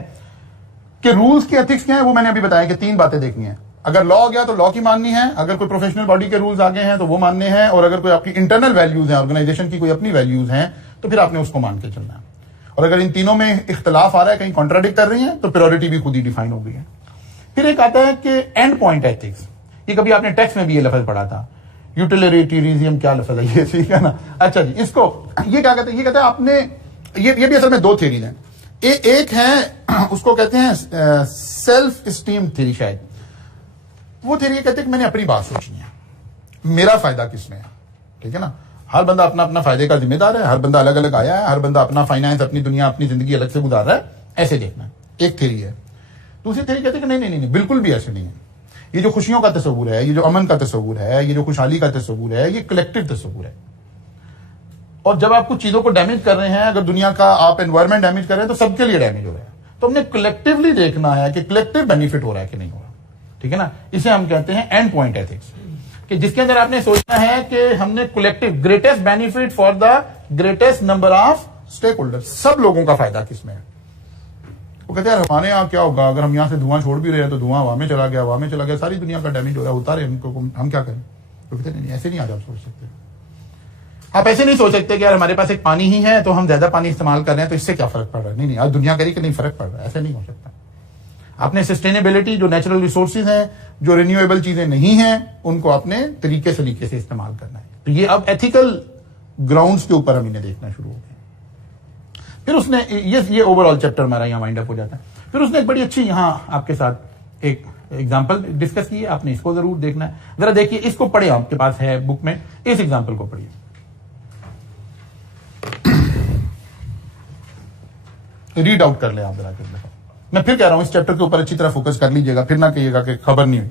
कि रूल्स की एथिक्स क्या है। वो मैंने अभी बताया कि तीन बातें देखनी है। अगर लॉ गया तो लॉ की माननी है, अगर कोई प्रोफेशनल बॉडी के रूल्स आगे हैं तो वो मानने हैं, और अगर कोई आपकी इंटरनल वैल्यूज हैं, ऑर्गेनाइजेशन की कोई अपनी वैल्यूज हैं, तो फिर आपने उसको मान के चलना है। और अगर इन तीनों में इख्तलाफ आ रहा है, कहीं कॉन्ट्राडिक्ट कर रही है, तो प्रायोरिटी भी खुद ही डिफाइन हो गई है। फिर एक आता है कि एंड पॉइंट एथिक्स। ये कभी आपने टेक्स्ट में भी ये लफ्ज पढ़ा था, यूटिलिटेरियनिज्म, क्या लफ्ज है ये, ठीक है ना। अच्छा जी, इसको ये क्या कहते हैं, ये कहते हैं आपने ये भी असल में दो थ्योरीज हैं। एक है उसको कहते हैं सेल्फ स्टीम थ्योरी। शायद वो थ्योरी कहते हैं कि मैंने अपनी बात सोचनी है, मेरा फायदा किसमें है, ठीक है ना। हर बंदा अपना अपना फायदे का जिम्मेदार है, हर बंदा अलग अलग आया है, हर बंदा अपना फाइनेंस, अपनी दुनिया, अपनी जिंदगी अलग से गुजार रहा है, ऐसे देखना है। एक थ्योरी है। दूसरी थ्योरी कहते हैं कि नहीं, बिल्कुल भी ऐसे नहीं है। ये जो खुशियों का तस्वुर है, ये जो अमन का तस्वुर है, ये जो खुशहाली का तस्वुर है, ये कलेक्टिव तस्वुर है। और जब आप कुछ चीजों को डैमेज कर रहे हैं, अगर दुनिया का आप एनवायरमेंट डैमेज कर रहे हैं तो सबके लिए डैमेज हो रहा है। तो हमने कलेक्टिवली देखना है कि कलेक्टिव बेनिफिट हो रहा है कि नहीं हो रहा, ठीक है ना। इसे हम कहते हैं एंड पॉइंट एथिक्स, कि जिसके अंदर आपने सोचना है कि हमने collective greatest benefit for the greatest number of stakeholder, सब लोगों का फायदा किसमें है। वो कहते हैं हमारे यहाँ क्या होगा अगर हम यहाँ से धुआं छोड़ भी रहे हैं तो धुआं हवा में चला गया, सारी दुनिया का डैमेज हो रहा है, होता रहे, हम क्या करें। तो कहते नहीं, ऐसे नहीं आज आप सोच सकते। आप ऐसे नहीं सोच सकते कि यार हमारे पास एक पानी ही है तो हम ज्यादा पानी इस्तेमाल कर रहे हैं तो इससे क्या फर्क पड़ रहा है। नहीं, आज दुनिया करी कि नहीं फर्क पड़ रहा है, ऐसे नहीं हो सकता। आपने सस्टेनेबिलिटी, जो नेचुरल रिसोर्सेज हैं, जो रिन्यूएबल चीजें नहीं हैं, उनको अपने तरीके से इस्तेमाल करना है। तो ये अब एथिकल ग्राउंड्स के ऊपर हम इन्हें देखना शुरू हो गए। फिर उसने ये ओवरऑल चैप्टर हमारा यहाँ वाइंड अप हो जाता है। फिर उसने एक बड़ी अच्छी यहाँ आपके साथ एक एग्जाम्पल डिस्कस की है, आपने इसको जरूर देखना है। जरा देखिए, इसको पढ़े, आपके पास है बुक में, इस एग्जाम्पल को पढ़िए। रीड आउट कर ले आप जरा के। मैं फिर कह रहा हूं इस चैप्टर के ऊपर अच्छी तरह फोकस कर लीजिएगा, फिर ना कहिएगा कि खबर नहीं हुई।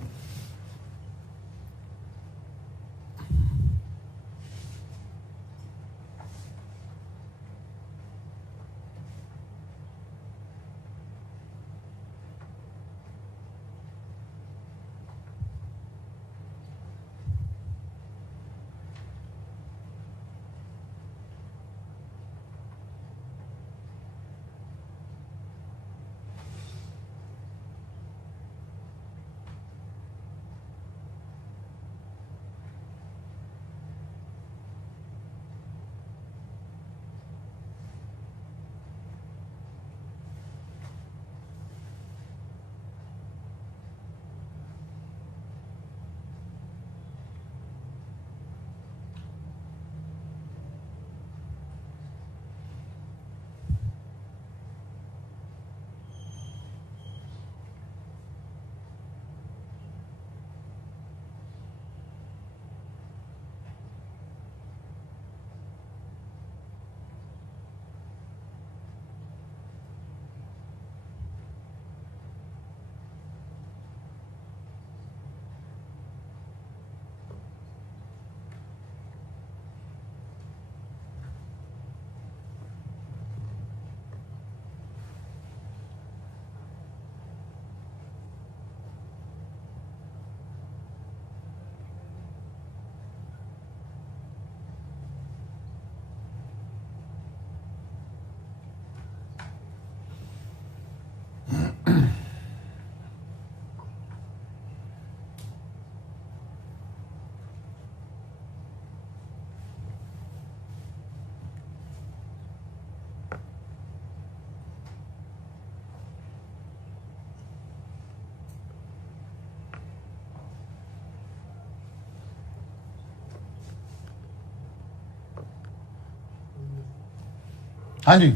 हाँ जी,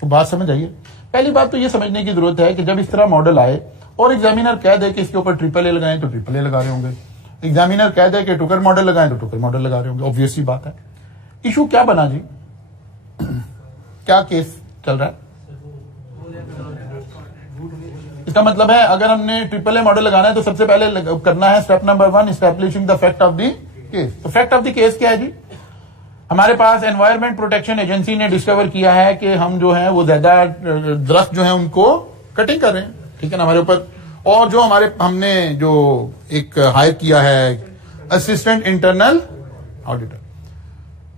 तो बात समझ आइए। पहली बात तो ये समझने की जरूरत है कि जब इस तरह मॉडल आए और एग्जामिनर कह दे कि इसके ऊपर AAA लगाएं तो AAA लगा रहे होंगे, एग्जामिनर कह दे कि टुकर मॉडल लगाएं तो टुकर मॉडल लगा रहे होंगे। ऑब्वियस सी बात है। इशू क्या बना जी, क्या केस चल रहा है? इसका मतलब है अगर हमने AAA मॉडल लगाना है तो सबसे पहले करना है step number 1, establishing the fact of the case. तो फैक्ट ऑफ द केस क्या है जी? हमारे पास एनवायरमेंट प्रोटेक्शन एजेंसी ने डिस्कवर किया है कि हम जो है वो ज्यादा दरख्त जो है उनको कटिंग कर रहे हैं, ठीक है ना, हमारे ऊपर। और जो हमने जो एक हायर किया है असिस्टेंट इंटरनल ऑडिटर,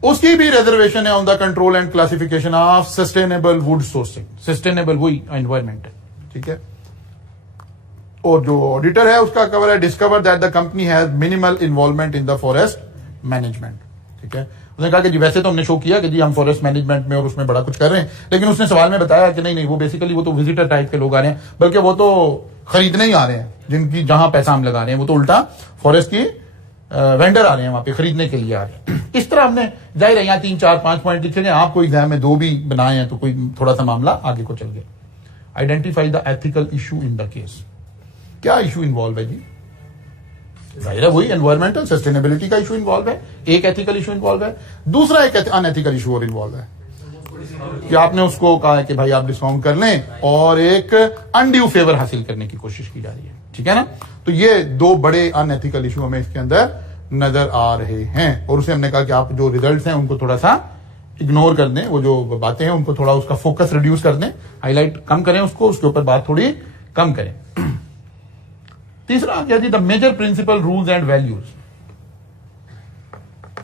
उसकी भी रिजर्वेशन है on the control and classification of sustainable would sourcing. Sustainable वही एनवायरमेंट है, ठीक है। और जो ऑडिटर है उसका कवर है discover that the company has minimal involvement in the forest management, ठीक है। उसने कहा कि जी वैसे तो हमने शो किया कि जी हम फॉरेस्ट मैनेजमेंट में और उसमें बड़ा कुछ कर रहे हैं, लेकिन उसने सवाल में बताया कि नहीं वो बेसिकली वो तो विजिटर टाइप के लोग आ रहे हैं, बल्कि वो तो खरीदने ही आ रहे हैं, जिनकी जहां पैसा हम लगा रहे हैं वो तो उल्टा फॉरेस्ट की वेंडर आ रहे हैं, वहां पे खरीदने के लिए आ रहे हैं। इस तरह हमने जाहिर है यहाँ 3, 4, 5 पॉइंट लिखे हैं, आपको एग्जाम में 2 भी बनाए हैं तो कोई थोड़ा सा मामला आगे को चल गया। Identify the ethical issue in the case. क्या इशू इन्वॉल्व है जी? जाहिर है वही एनवायरमेंटल सस्टेनेबिलिटी का इशू इन्वॉल्व है, एक एथिकल इशू इन्वॉल्व है, दूसरा एक अनएथिकल इशू और इन्वॉल्व है कि आपने उसको कहा है कि भाई आप डिस्काउंट कर लें और एक अनड्यू फेवर हासिल करने की कोशिश की जा रही है, ठीक है ना। तो ये 2 बड़े अनएथिकल इशू हमें इसके अंदर नजर आ रहे हैं। और उसे हमने कहा कि आप जो रिजल्ट्स हैं उनको थोड़ा सा इग्नोर कर दें, वो जो बातें हैं उनको थोड़ा उसका फोकस रिड्यूस कर दें, हाईलाइट कम करें उसको, उसके ऊपर बात थोड़ी कम करें। तीसरा क्या जी, the major principle rules and values.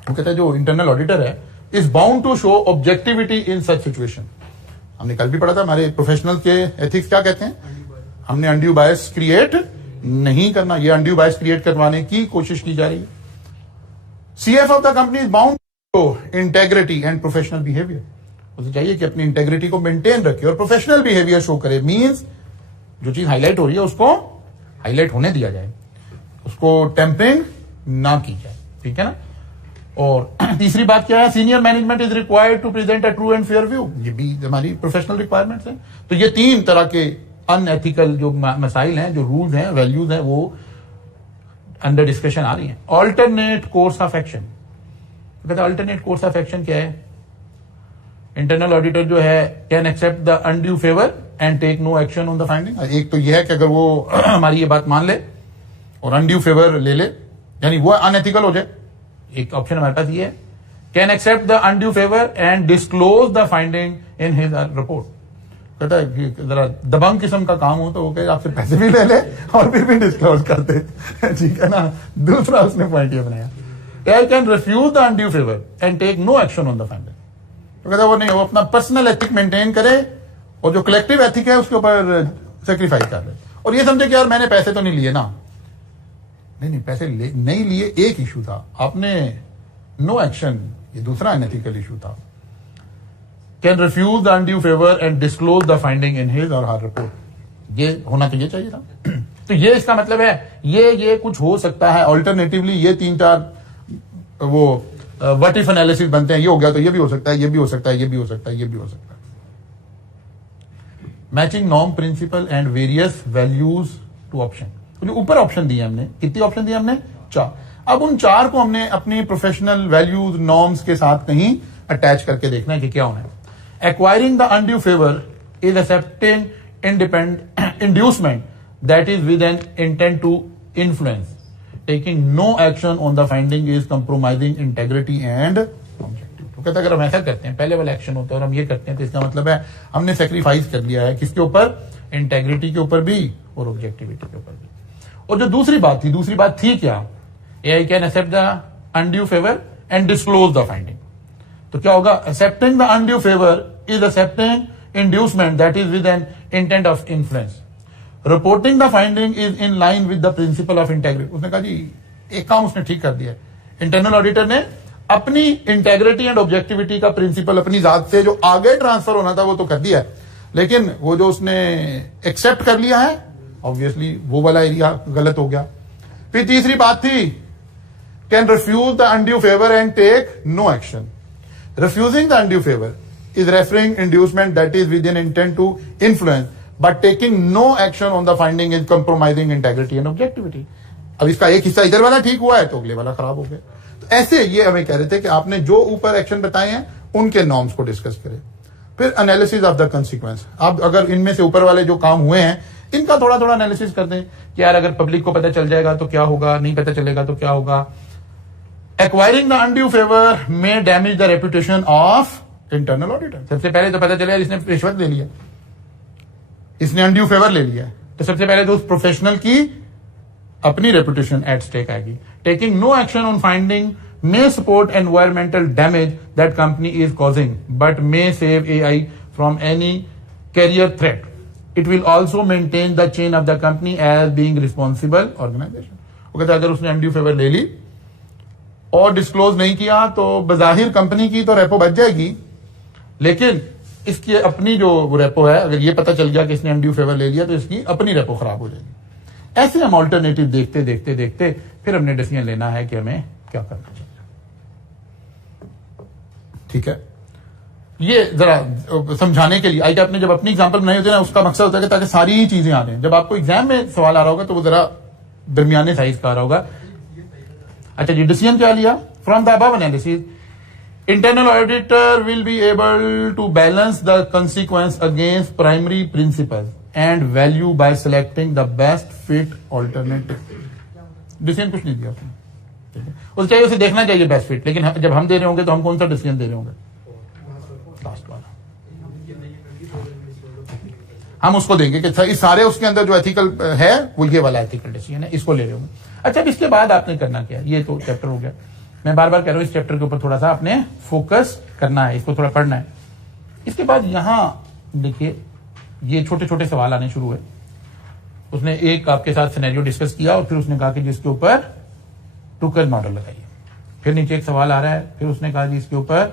वो कहता है जो इंटरनल ऑडिटर है is bound to show objectivity in such situation. हमने कल भी पढ़ा था हमारे प्रोफेशनल के एथिक्स क्या कहते हैं, हमने अनड्यू बायस क्रिएट नहीं करना, ये अनड्यू बायस क्रिएट करवाने की कोशिश की जा रही है। CF of the company is bound to integrity and professional behaviour. उसे चाहिए कि अपनी इंटेग्रिटी को मेंटेन रखे और प्रोफेशनल बिहेवियर शो करे। मींस जो चीज हाईलाइट हो रही है उसको हाईलाइट होने दिया जाए, उसको टेम्परिंग ना की जाए, ठीक है ना। और तीसरी बात क्या है, senior management is required to present a true and fair view. ये भी हमारी प्रोफेशनल रिक्वायरमेंट्स हैं। तो ये 3 तरह के अनएथिकल जो मसाइल हैं, जो रूल्स हैं, वैल्यूज हैं, वो अंडर डिस्कशन आ रही हैं। Alternate course of action. तो कहते हैं अल्टरनेट कोर्स ऑफ एक्शन क्या है? इंटरनल ऑडिटर जो है can accept the undue favour and take no action on the finding. एक तो यह है कि अगर वो हमारी ये बात मान ले और अनड्यू फेवर ले ले, यानी वो अनएथिकल हो जाए, एक ऑप्शन हमारे पास ये है, can accept the undue favour and disclose the finding in his report. कहता है कि जरा दबंग किस्म का काम हो तो वो कहे आपसे पैसे भी ले ले और फिर भी डिस्क्लोज कर दे, ठीक है ना। दूसरा उसने पॉइंट ये बनाया, I can refuse the undue favour and take no action on the finding. तो कहता वो नहीं, वो अपना पर्सनल एथिक मेंटेन करे और जो कलेक्टिव एथिक है उसके ऊपर सेक्रीफाइस कर ले। और ये समझे कि यार मैंने पैसे तो नहीं लिए ना, नहीं पैसे नहीं लिए, एक इशू था, आपने नो एक्शन, ये दूसरा अनएथिकल इशू था। Can refuse the undue favour and disclose the finding in his or her report. ये होना तो ये चाहिए था। तो ये इसका मतलब है ये कुछ हो सकता है। ऑल्टरनेटिवली ये 3-4 वो व्हाट इफ एनालिसिस बनते हैं, ये हो गया तो ये भी हो सकता है, ये भी हो सकता है, ये भी हो सकता है, ये भी हो सकता है। Matching norm principle and various values to option. जो ऊपर ऑप्शन दिए हमने, कितने ऑप्शन दिए हमने? 4। अब उन 4 को हमने अपनी प्रोफेशनल वैल्यूज नॉर्म्स के साथ कहीं अटैच करके देखना है कि क्या होना है। Acquiring the undue favour is accepting inducement that is with an intent to influence. Taking no action on the finding is compromising integrity and objective. तो कहता है अगर हम ऐसा करते हैं, पहले वाला एक्शन होता है और हम ये करते हैं, तो इसका मतलब है हमने सेक्रीफाइस कर लिया है किसके ऊपर? इंटेग्रिटी के ऊपर भी और ऑब्जेक्टिविटी के ऊपर भी। और जो दूसरी बात थी क्या? I can accept the undue favour and disclose the finding. तो क्या होगा? Accepting the undue favour is accepting inducement that is with an intent of influence. Reporting the finding is in line with the principle of integrity. उसने कहा जी एक काम उसने ठीक कर दिया है, इंटरनल ऑडिटर ने अपनी इंटेग्रिटी एंड ऑब्जेक्टिविटी का प्रिंसिपल अपनी जात से जो आगे ट्रांसफर होना था वो तो कर दिया है, लेकिन वो जो उसने एक्सेप्ट कर लिया है ऑब्वियसली वो वाला एरिया गलत हो गया। फिर तीसरी बात थी can refuse the undue favour and take no action. Refusing the undue favour is referring inducement that is within intent to influence, but taking no action on the finding is compromising integrity and objectivity. अब इसका एक हिस्सा इधर वाला ठीक हुआ है तो अगले वाला खराब हो गया। तो ऐसे ये हमें कह रहे थे कि आपने जो ऊपर एक्शन बताए हैं उनके नॉर्म्स को डिस्कस करें। फिर एनालिसिस ऑफ द कंसिक्वेंस, अब अगर इनमें से ऊपर वाले जो काम हुए हैं इनका थोड़ा थोड़ा एनालिसिस कर दें कि यार अगर पब्लिक को पता चल जाएगा तो क्या होगा, नहीं पता चलेगा तो क्या होगा। एक्वायरिंग द अनड्यू फेवर में damage the reputation of internal auditor. सबसे पहले तो पता चलेगा इसने रिश्वत ले लिया, इसने अनड्यू फेवर ले लिया, तो सबसे पहले तो उस प्रोफेशनल की अपनी रेपुटेशन एट स्टेक आएगी। Taking no action on finding may support environmental damage that company is causing but may save AI from any career threat. It will also maintain the chain of the company as being responsible organization. वो कहता है अगर उसने undue favor ले ली और disclose नहीं किया तो बजाहिर कंपनी की तो रेपो बच जाएगी, लेकिन इसकी अपनी जो रेपो है अगर ये पता चल गया कि इसने undue favor ले लिया तो इसकी अपनी रेपो खराब हो जाएगी। ऐसे हम ऑल्टरनेटिव देखते देखते देखते फिर हमने डिसीजन लेना है कि हमें क्या करना चाहिए। ठीक है, ये जरा समझाने के लिए आई कि आपने जब अपनी एग्जांपल बनाई होती है ना उसका मकसद होता है कि ताकि सारी ही चीजें आ जाएं। जब आपको एग्जाम में सवाल आ रहा होगा तो वो जरा दरमियाने साइज का आ रहा होगा। अच्छा जी, डिसीजन क्या लिया? From the above analysis internal auditor will be able to balance the consequence against primary principle and value by selecting the best fit alternative. Decision कुछ नहीं दिया आपने, उसे चाहिए उसे देखना चाहिए बेस्ट फिट, लेकिन जब हम दे रहे होंगे तो हम कौन सा डिसीजन दे रहे होंगे? लास्ट वाला। हम उसको देंगे कि इस सारे उसके अंदर जो एथिकल है वो ये वाला एथिकल डिसीजन है, इसको ले रहे होंगे। अच्छा, इसके बाद आपने करना क्या? ये तो चैप्टर हो गया। मैं बार बार कह रहा हूं इस चैप्टर के ऊपर थोड़ा सा आपने फोकस करना है, इसको थोड़ा पढ़ना है। इसके बाद यहां देखिए ये छोटे छोटे सवाल आने शुरू हुए। उसने एक आपके साथ सिनेरियो डिस्कस किया और फिर उसने कहा कि जिसके ऊपर टुकर मॉडल लगाइए। फिर नीचे एक सवाल आ रहा है, फिर उसने कहा जी इसके ऊपर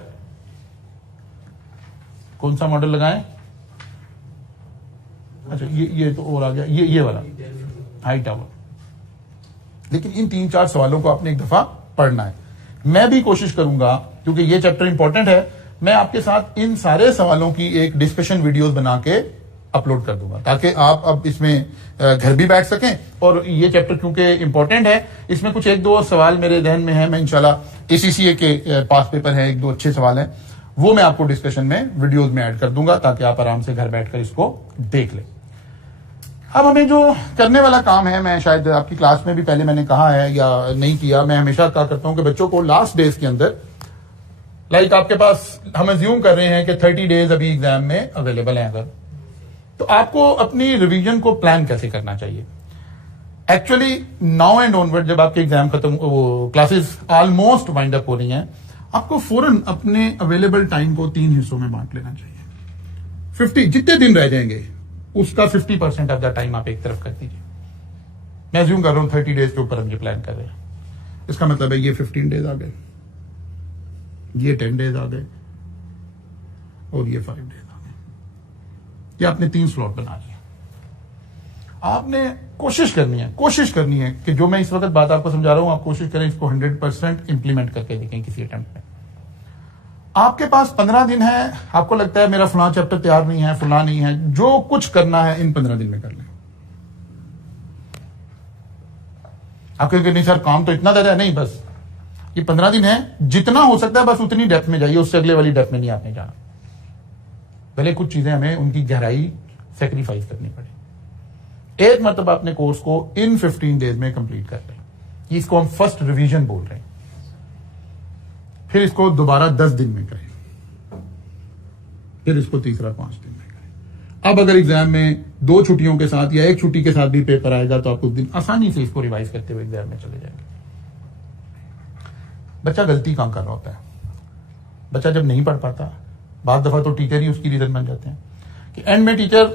कौन सा मॉडल लगाएं? अच्छा ये तो और आ गया, ये वाला हाई टावर। लेकिन इन 3-4 सवालों को आपने एक दफा पढ़ना है। मैं भी कोशिश करूंगा क्योंकि ये चैप्टर इंपॉर्टेंट है, मैं आपके साथ इन सारे सवालों की एक डिस्कशन वीडियोस बना के अपलोड कर दूंगा ताकि आप अब इसमें घर भी बैठ सकें। और ये चैप्टर क्योंकि इंपॉर्टेंट है, इसमें कुछ 1-2 सवाल मेरे ध्यान में है। मैं इंशाल्लाह ACCA के पास पेपर है, 1-2 अच्छे सवाल हैं, वो मैं आपको डिस्कशन में वीडियोस में ऐड कर दूंगा ताकि आप आराम से घर बैठकर इसको देख लें। अब हमें जो करने वाला काम है, मैं शायद आपकी क्लास में भी पहले मैंने कहा है या नहीं किया, मैं हमेशा कहा करता हूं कि बच्चों को लास्ट डेज के अंदर लाइक आपके पास हम अज्यूम कर रहे हैं कि 30 डेज अभी एग्जाम में अवेलेबल है, अगर तो आपको अपनी रिवीजन को प्लान कैसे करना चाहिए। एक्चुअली नाउ एंड ऑनवर्ड जब आपके एग्जाम खत्म, वो क्लासेस ऑलमोस्ट वाइंड अप हो रही हैं, आपको फौरन अपने अवेलेबल टाइम को 3 हिस्सों में बांट लेना चाहिए। 50 जितने दिन रह जाएंगे उसका 50% ऑफ द टाइम आप एक तरफ कर दीजिए। मैं अज्यूम कर रहा हूं 30 डेज के ऊपर हम ये प्लान कर रहे हैं, इसका मतलब है ये 15 डेज आ गए, ये 10 डेज आ गए और ये 5 डेज आ गए। ये आपने 3 स्लॉट बना लिए। आपने कोशिश करनी है कि जो मैं इस वक्त बात आपको समझा रहा हूं, आप कोशिश करें इसको 100% इंप्लीमेंट करके देखें किसी अटेम्प्ट में। आपके पास 15 दिन है, आपको लगता है मेरा फलां चैप्टर तैयार नहीं है, फलां नहीं है, जो कुछ करना है इन 15 दिन में कर लें। आप कहेंगे नहीं सर काम तो इतना ज्यादा है, नहीं, बस ये 15 दिन है, जितना हो सकता है बस उतनी डेप्थ में जाइए, उससे अगले वाली डेप्थ में नहीं आपने जाना। पहले कुछ चीजें हमें उनकी गहराई सेक्रीफाइस करनी पड़े। एक मतलब अपने कोर्स को इन 15 डेज में कंप्लीट कर लें, इसको हम फर्स्ट रिवीजन बोल रहे हैं। फिर इसको दोबारा 10 दिन में करें, फिर इसको तीसरा 5 दिन में करें। अब अगर एग्जाम में 2 छुट्टियों के साथ या 1 छुट्टी के साथ भी पेपर आएगा तो आप उस दिन आसानी से इसको रिवाइज करते हुए एग्जाम में चले जाएंगे। बच्चा गलती कहां कर रहा होता है? बच्चा जब नहीं पढ़ पाता, बाद दफा तो टीचर ही उसकी रीजन बन जाते हैं कि एंड में टीचर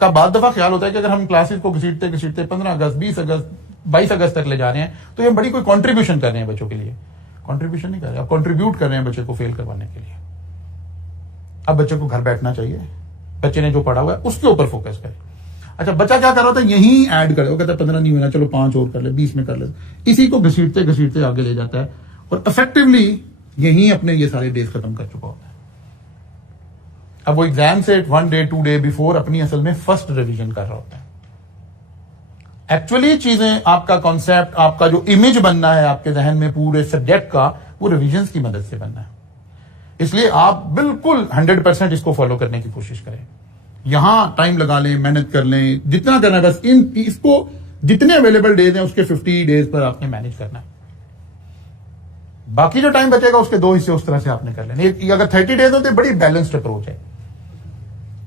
का बाद दफा ख्याल होता है कि अगर हम क्लासेस को घसीटते 15 अगस्त 20 अगस्त 22 अगस्त तक ले जा रहे हैं तो ये बड़ी कोई कंट्रीब्यूशन कर रहे हैं बच्चों के लिए। कंट्रीब्यूशन नहीं कर रहे, आप कंट्रीब्यूट कर रहे हैं बच्चे को फेल करवाने के लिए। अब बच्चे को घर बैठना चाहिए, बच्चे ने जो पढ़ा हुआ है उसके ऊपर फोकस करें। अच्छा, बच्चा क्या कर रहा था, यही ऐड करे, वो कहता है 15 नहीं होना, चलो 5 और कर ले, 20 में कर ले, इसी को घसीटते आगे ले जाता है और इफेक्टिवली यही अपने ये सारे डेज खत्म कर चुका होता है। अब वो एग्जाम से 1 डे 2 डे बिफोर अपनी असल में फर्स्ट रिवीजन कर रहा होता है। एक्चुअली चीजें, आपका कॉन्सेप्ट, आपका जो इमेज बनना है आपके जहन में पूरे सब्जेक्ट का, वो रिविजन की मदद से बनना है। इसलिए आप बिल्कुल 100% इसको फॉलो करने की कोशिश करें। यहां टाइम लगा लें, मेहनत कर लें, जितना करना है बस इसको जितने अवेलेबल डेज हैं उसके 50 डेज पर आपने मैनेज करना है। बाकी जो टाइम बचेगा उसके 2 हिस्से उस तरह से आपने कर लेने। अगर 30 डेज होते बड़ी बैलेंस्ड अप्रोच है।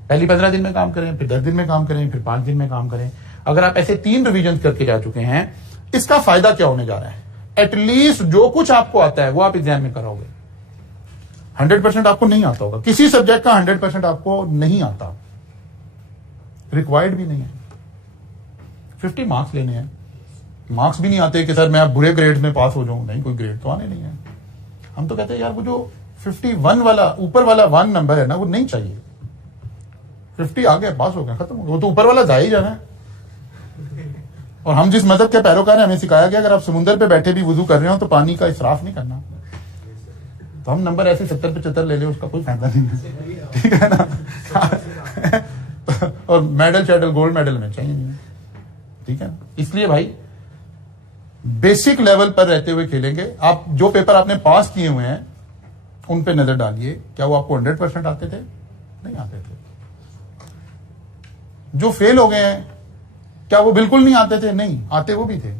पहली 15 दिन में काम करें, फिर 10 दिन में काम करें, फिर 5 दिन में काम करें। अगर आप ऐसे 3 रिवीजन करके जा चुके हैं, इसका फायदा क्या होने जा रहा है? एटलीस्ट जो कुछ आपको आता है वो आप एग्जाम में कराओगे। 100% आपको नहीं आता होगा, किसी सब्जेक्ट का 100% आपको नहीं आता, रिक्वायर्ड भी नहीं है। 50 मार्क्स लेने हैं, मार्क्स भी नहीं आते कि सर मैं आप बुरे ग्रेड में पास हो जाऊं, नहीं, कोई ग्रेड तो आने नहीं है। हम तो कहते हैं यार वो जो 51 वाला ऊपर वाला 1 नंबर है ना, वो नहीं चाहिए। 50 आ गया, पास हो गया, खत्म हो गया, वो तो ऊपर वाला जा ही जाना है। और हम जिस मजहब के पैरोकार हैं, हमें सिखाया गया अगर आप समुद्र पे बैठे भी वुजू कर रहे हो तो पानी का इसराफ नहीं करना। तो हम नंबर ऐसे 70-75 ले ले, उसका कोई फायदा नहीं है, ठीक है ना। और मेडल शेडल गोल्ड मेडल में चाहिए नहीं, ठीक है। इसलिए भाई बेसिक लेवल पर रहते हुए खेलेंगे। आप जो पेपर आपने पास किए हुए हैं उन पे नजर डालिए, क्या वो आपको 100% आते थे? नहीं आते थे। जो फेल हो गए हैं, क्या वो बिल्कुल नहीं आते थे? नहीं आते, वो भी थे।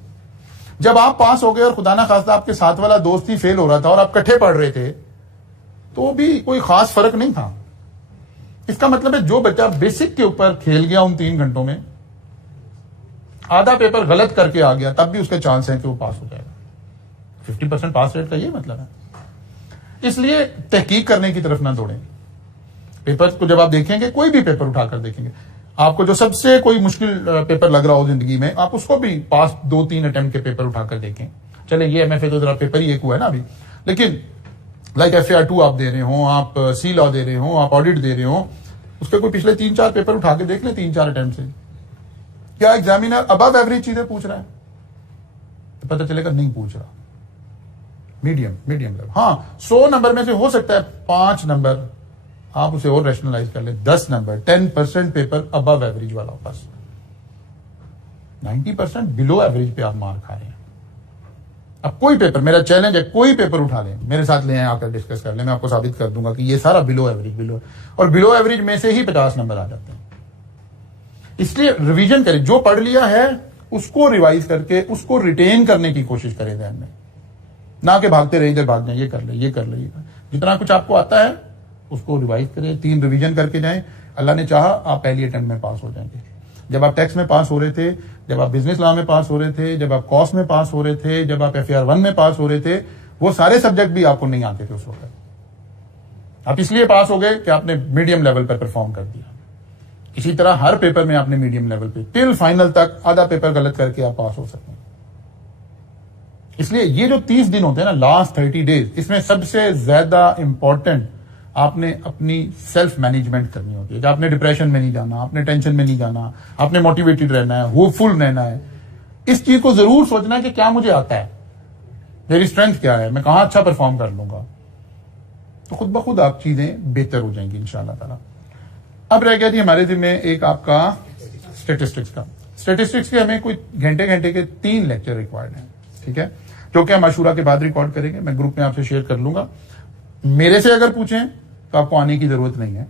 जब आप पास हो गए और खुदा ना खास्ता आपके साथ वाला दोस्त ही फेल हो रहा था और आप इकट्ठे पढ़ रहे थे, तो भी कोई खास फर्क नहीं था। इसका मतलब है जो बच्चा बेसिक के ऊपर खेल गया उन 3 घंटों में, आधा पेपर गलत करके आ गया, तब भी उसके चांस है कि वो पास हो जाएगा। 50% पास रेट का ये मतलब है। इसलिए तहकीक करने की तरफ ना दौड़ें। पेपर को जब आप देखेंगे, कोई भी पेपर उठाकर देखेंगे, आपको जो सबसे कोई मुश्किल पेपर लग रहा हो जिंदगी में, आप उसको भी पास 2-3 अटेम्प्ट के पेपर उठाकर देखें। चले ये MFA तो जरा पेपर ही एक हुआ है ना अभी, लेकिन लाइक FAR2 आप दे रहे हो, आप सी लॉ दे रहे हो, आप ऑडिट दे रहे हो, उसके कोई पिछले 3-4 पेपर उठा के देख लें 3-4 अटेम्प्ट से, क्या एग्जामिनर अबव एवरेज चीजें पूछ रहा है? तो पता चलेगा नहीं पूछ रहा, मीडियम लेवल। हाँ, 100 नंबर में से हो सकता है 5 नंबर आप उसे और रैशनलाइज कर ले, 10 नंबर, 10% पेपर अबव एवरेज वाला हो, बस 90% बिलो एवरेज पे आप मार खा रहे हैं। अब कोई पेपर, मेरा चैलेंज है, कोई पेपर उठा लें, मेरे साथ ले आए, आकर डिस्कस कर लें, मैं आपको साबित कर दूंगा कि ये सारा बिलो एवरेज, और बिलो एवरेज में से ही 50 नंबर आ जाते हैं। इसलिए रिवीजन करें, जो पढ़ लिया है उसको रिवाइज करके उसको रिटेन करने की कोशिश करें ध्यान में, ना कि भागते रहे, इधर भाग जाए, ये कर ले, ये कर ले। जितना कुछ आपको आता है उसको रिवाइज करें, 3 रिवीजन करके जाएं। अल्लाह ने चाहा आप पहली अटेम्प्ट में पास हो जाएंगे। जब आप टैक्स में पास हो रहे थे, जब आप बिजनेस लॉ में पास हो रहे थे, जब आप कॉस्ट में पास हो रहे थे, जब आप FAR1 में पास हो रहे थे, वो सारे सब्जेक्ट भी आपको नहीं आते थे उस वक्त। आप इसलिए पास हो गए कि आपने मीडियम लेवल पर परफॉर्म कर दिया। इसी तरह हर पेपर में आपने मीडियम लेवल पे टिल फाइनल तक आधा पेपर गलत करके आप पास हो सकते हैं। इसलिए ये जो 30 दिन होते हैं ना, लास्ट 30 डेज, इसमें सबसे ज्यादा इंपॉर्टेंट आपने अपनी सेल्फ मैनेजमेंट करनी होती है। आपने डिप्रेशन में नहीं जाना, आपने टेंशन में नहीं जाना, आपने मोटिवेटेड रहना है, होपफुल रहना है। इस चीज को जरूर सोचना है कि क्या मुझे आता है, मेरी स्ट्रेंथ क्या है, मैं कहां अच्छा परफॉर्म कर लूंगा, तो खुद ब खुद आप चीजें बेहतर हो जाएंगी इंशाल्लाह ताला। अब रह गया जी हमारे जिम्मे एक आपका स्टेटिस्टिक्स का। स्टेटिस्टिक्स के हमें कोई घंटे के 3 लेक्चर रिक्वायर्ड हैं, ठीक है, जो कि हम आशूरा के बाद रिकॉर्ड करेंगे। मैं ग्रुप में आपसे शेयर कर लूंगा। मेरे से अगर पूछें तो आपको आने की जरूरत नहीं है,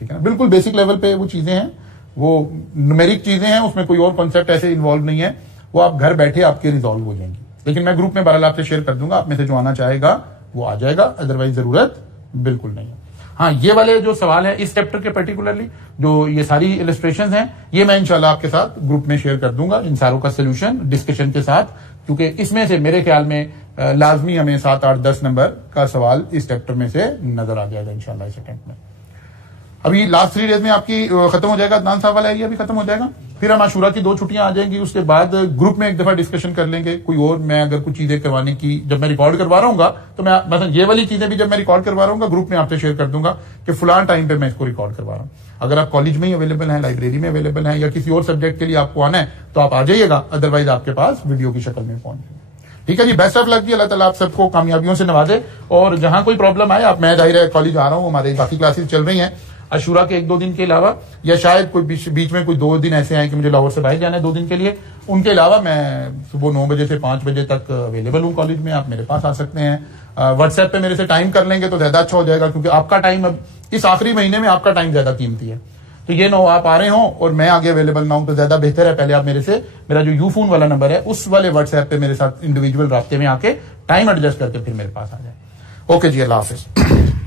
ठीक है ना। बिल्कुल बेसिक लेवल पे वो चीजें हैं, वो न्यूमेरिक चीजें हैं, उसमें कोई और कॉन्सेप्ट ऐसे इन्वॉल्व नहीं है, वो आप घर बैठे आपके रिजॉल्व हो जाएंगी। लेकिन मैं ग्रुप में बहरहाल आपसे शेयर कर दूंगा, आप में से जो आना चाहेगा वो आ जाएगा, अदरवाइज जरूरत बिल्कुल नहीं है। हाँ, ये वाले जो सवाल है इस चैप्टर के पर्टिकुलरली, जो ये सारी इलस्ट्रेशंस हैं, ये मैं इंशाल्लाह आपके साथ ग्रुप में शेयर कर दूंगा, इन सारों का सोल्यूशन डिस्कशन के साथ, क्योंकि इसमें से मेरे ख्याल में लाजमी हमें 7, 8, 10 नंबर का सवाल इस चैप्टर में से नजर आ जाएगा इंशाल्लाह इस अटेम्प्ट में। अभी लास्ट 3 डेज में आपकी खत्म हो जाएगा, अदनान साहब वाला एरिया भी खत्म हो जाएगा, फिर हम आशूरा की 2 छुट्टियां आ जाएंगी, उसके बाद ग्रुप में एक दफा डिस्कशन कर लेंगे। कोई और मैं अगर कुछ चीजें करवाने की, जब मैं रिकॉर्ड करवा रहा हूँ तो मैं मतलब ये वाली चीजें भी जब मैं रिकॉर्ड करवा रहा हूँ ग्रुप में आपसे शेयर कर दूंगा कि फुलान टाइम पे मैं इसको रिकॉर्ड करवा रहा हूँ। अगर आप कॉलेज में ही अवेलेबल है, लाइब्रेरी में अवेलेबल है, या किसी और सब्जेक्ट के लिए आपको आना है तो आप आ जाइएगा, अदरवाइज आपके पास वीडियो की शक्ल में पहुंच जाएगा। ठीक है जी, बेस्ट ऑफ लक जी, अल्लाह ताला आप सबको कामयाबियों से नवाजे। और जहां कोई प्रॉब्लम आए, आप, मैं जाहिर है कॉलेज आ रहा हूँ, हमारी बाकी क्लासेस चल रही हैं, अशूरा के 1-2 दिन के अलावा, या शायद कोई बीच में कोई 2 दिन ऐसे आए कि मुझे लाहौर से बाहर जाना है 2 दिन के लिए, उनके अलावा मैं सुबह 9 बजे से 5 बजे तक अवेलेबल हूँ कॉलेज में। आप मेरे पास आ सकते हैं। व्हाट्सएप पे मेरे से टाइम कर लेंगे तो ज्यादा अच्छा हो जाएगा, क्योंकि आपका टाइम अब इस आखिरी महीने में आपका टाइम ज्यादा कीमती है। तो ये ना हो आप आ रहे हो और मैं आगे अवेलेबल ना हूं, तो ज्यादा बेहतर है पहले आप मेरे से मेरा जो यूफोन वाला नंबर है उस वाले व्हाट्सएप पे मेरे साथ इंडिविजुअल रास्ते में आके टाइम एडजस्ट करके फिर मेरे पास आ जाए। ओके जी, अल्लाह हाफिज।